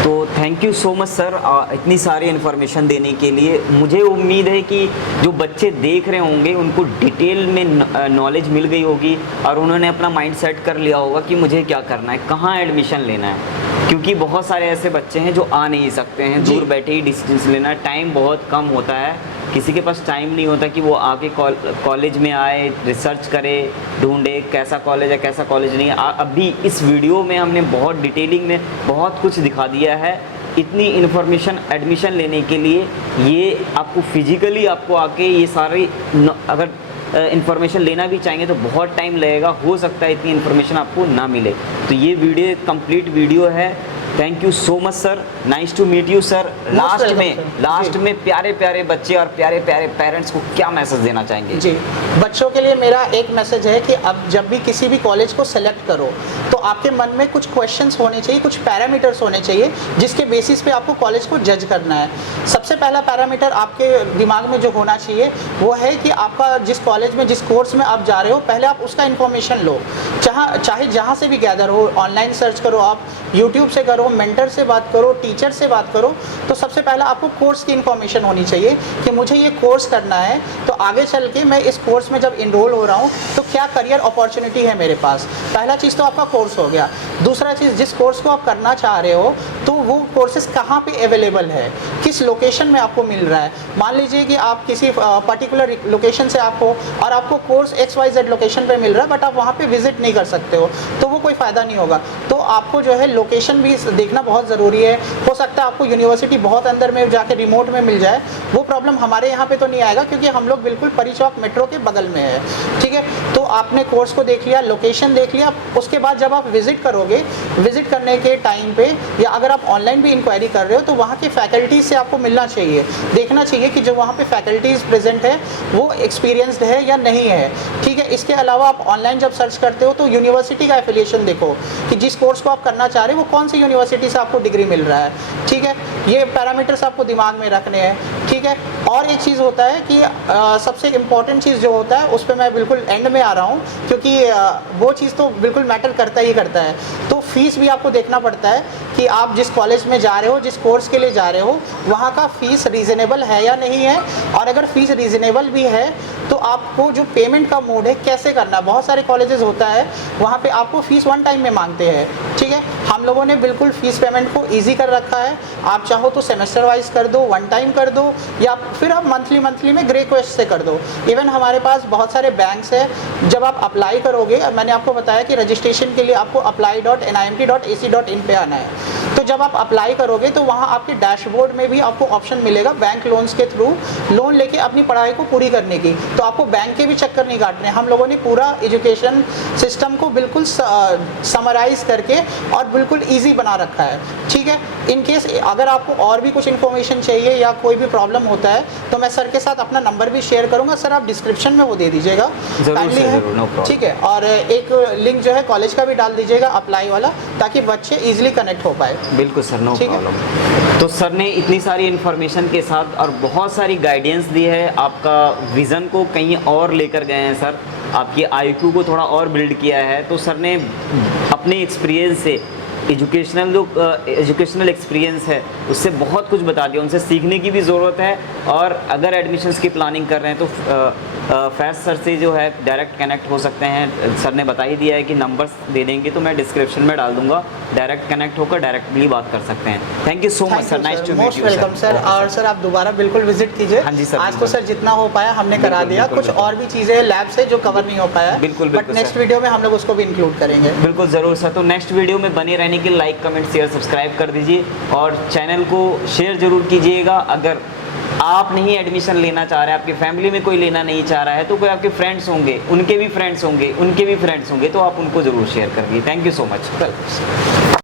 तो thank you so much sir इतनी सारी इन्फॉर्मेशन देने के लिए। मुझे उम्मीद है कि जो बच्चे देख रहे होंगे उनको डिटेल में नॉलेज मिल गई होगी और उन्होंने अपना माइंड सेट कर लिया होगा कि मुझे क्या करना है, कहाँ एडमिशन लेना है। क्योंकि बहुत सारे ऐसे बच्चे हैं जो आ नहीं सकते हैं, दूर बैठे ही डिसीजन लेना है, टाइम बहुत कम होता है, किसी के पास टाइम नहीं होता कि वो आके कॉलेज में आए, रिसर्च करे, ढूंढे कैसा कॉलेज है कैसा कॉलेज नहीं है। अभी इस वीडियो में हमने बहुत डिटेलिंग में बहुत कुछ दिखा दिया है। इतनी इन्फॉर्मेशन एडमिशन लेने के लिए ये आपको फिजिकली आपको आके ये सारी अगर इन्फॉर्मेशन लेना भी चाहेंगे तो बहुत टाइम लगेगा, हो सकता है इतनी इन्फॉर्मेशन आपको ना मिले। तो ये वीडियो कंप्लीट वीडियो है। Thank you so much sir, nice to meet you sir. Last में प्यारे प्यारे बच्चे और प्यारे प्यारे पेरेंट्स को क्या मैसेज देना चाहेंगे? जी, बच्चों के लिए मेरा एक मैसेज है कि अब जब भी किसी भी कॉलेज को सेलेक्ट करो तो आपके मन में कुछ क्वेश्चंस होने चाहिए, कुछ पैरामीटर्स होने चाहिए जिसके बेसिस पे आपको कॉलेज को जज करना है। सबसे पहला पैरामीटर आपके दिमाग में जो होना चाहिए वो है कि आपका जिस कॉलेज में जिस कोर्स में आप जा रहे हो पहले आप उसका इन्फॉर्मेशन लो, चाहे जहाँ से भी गैदर हो, ऑनलाइन सर्च करो, आप यूट्यूब से करो, मेंटर से बात करो, टीचर से बात करो। तो सबसे पहला आपको कोर्स की इन्फॉर्मेशन होनी चाहिए कि मुझे ये कोर्स करना है तो आगे चल के मैं इस कोर्स में जब इनरोल हो रहा हूँ तो क्या करियर अपॉर्चुनिटी है मेरे पास। पहला चीज़ तो आपका कोर्स हो गया। दूसरा चीज़, जिस कोर्स को आप करना चाह रहे हो तो वो कोर्सेज कहाँ पे अवेलेबल है, किस लोकेशन में आपको मिल रहा है। मान लीजिए कि आप किसी पर्टिकुलर लोकेशन से आप हो और आपको कोर्स XYZ लोकेशन पे मिल रहा है बट आप वहाँ पे विजिट नहीं कर सकते हो तो वो कोई फ़ायदा नहीं होगा। तो आपको जो है लोकेशन भी देखना बहुत ज़रूरी है। हो सकता है आपको यूनिवर्सिटी बहुत अंदर में जाके रिमोट में मिल जाए, वो प्रॉब्लम हमारे यहाँ पे तो नहीं आएगा क्योंकि हम लोग बिल्कुल परी चौक मेट्रो के बगल में है। ठीक है, तो आपने कोर्स को देख लिया, लोकेशन देख लिया, उसके बाद जब आप विजिट करोगे, विजिट करने के टाइम पे या अगर आप ऑनलाइन भी इंक्वायरी कर रहे हो तो वहाँ के फैकल्टीज से आपको मिलना चाहिए, देखना चाहिए कि जो वहाँ पे फैकल्टीज प्रेजेंट है वो एक्सपीरियंस्ड है या नहीं है। ठीक है, इसके अलावा आप ऑनलाइन जब सर्च करते हो तो यूनिवर्सिटी का एफिलिएशन देखो कि जिस कोर्स को आप करना चाह रहे हो वो कौन सी यूनिवर्सिटी से आपको डिग्री मिल रहा है। ठीक है, ये पैरामीटर्स आपको दिमाग में रखने हैं। ठीक है, और एक चीज़ होता है कि सबसे इम्पॉर्टेंट चीज़ जो होता है उस पर मैं बिल्कुल एंड में आ रहा हूँ क्योंकि वो चीज़ तो बिल्कुल मैटर करता ही करता है। तो फीस भी आपको देखना पड़ता है कि आप जिस कॉलेज में जा रहे हो, जिस कोर्स के लिए जा रहे हो, वहाँ का फ़ीस रीज़नेबल है या नहीं है, और अगर फ़ीस रीज़नेबल भी है तो आपको जो पेमेंट का मोड है कैसे करना है। बहुत सारे कॉलेजेस होता है वहाँ पे आपको फ़ीस वन टाइम में मांगते हैं। ठीक है, हम लोगों ने बिल्कुल फ़ीस पेमेंट को ईजी कर रखा है। आप चाहो तो सेमेस्टर वाइज कर दो, वन टाइम कर दो, या फिर आप मंथली में ग्रे क्वेस्ट से कर दो। इवन हमारे पास बहुत सारे बैंक्स हैं, जब आप अप्लाई करोगे, मैंने आपको बताया कि रजिस्ट्रेशन के लिए आपको apply.nimt.ac.in पे आना है। तो जब आप अप्लाई करोगे तो वहाँ आपके डैशबोर्ड में भी आपको ऑप्शन मिलेगा बैंक लोन्स के थ्रू लोन लेके अपनी पढ़ाई को पूरी करने की। तो आपको बैंक के भी चक्कर नहीं काटने। हम लोगों ने पूरा एजुकेशन सिस्टम को बिल्कुल समराइज करके और बिल्कुल ईजी बना रखा है, ठीक है। इन केस अगर आपको और भी कुछ इन्फॉर्मेशन चाहिए या कोई भी प्रॉब्लम होता है तो मैं सर के साथ अपना नंबर भी शेयर करूंगा, सर आप डिस्क्रिप्शन में वो दे दीजिएगा, ठीक है। और एक लिंक जो है कॉलेज का भी डाल दीजिएगा अप्लाई वाला, ताकि बच्चे इजीली कनेक्ट हो पाए। बिल्कुल सर, नो प्रॉब्लम। तो सर ने इतनी सारी इन्फॉर्मेशन के साथ और बहुत सारी गाइडेंस दी है, आपका विज़न को कहीं और लेकर गए हैं सर, आपकी IQ को थोड़ा और बिल्ड किया है। तो सर ने अपने एक्सपीरियंस से एजुकेशनल एक्सपीरियंस है उससे बहुत कुछ बता दिया। उनसे सीखने की भी ज़रूरत है, और अगर एडमिशन्स की प्लानिंग कर रहे हैं तो फैज़ सर से जो है डायरेक्ट कनेक्ट हो सकते हैं। सर ने बता ही दिया है कि नंबर्स दे देंगे तो मैं डिस्क्रिप्शन में डाल दूंगा, डायरेक्ट कनेक्ट होकर डायरेक्टली बात कर सकते हैं। Thank you so much sir, nice to meet most you welcome sir. और सर आप दोबारा बिल्कुल विजिट कीजिए। हाँ जी सर, आज तो सर जितना हो पाया हमने करा दिया, कुछ और भी चीज़ें लैब से जो कवर नहीं हो पाया, बिल्कुल बट नेक्स्ट वीडियो में हम लोग उसको भी इंक्लूड करेंगे। बिल्कुल ज़रूर सर। तो नेक्स्ट वीडियो में बने रहने के लिए लाइक कमेंट शेयर सब्सक्राइब कर दीजिए और चैनल को शेयर ज़रूर कीजिएगा। अगर आप नहीं एडमिशन लेना चाह रहे हैं, आपकी फैमिली में कोई लेना नहीं चाह रहा है, तो कोई आपके फ्रेंड्स होंगे, उनके भी फ्रेंड्स होंगे, तो आप उनको ज़रूर शेयर करिए। Thank you so much.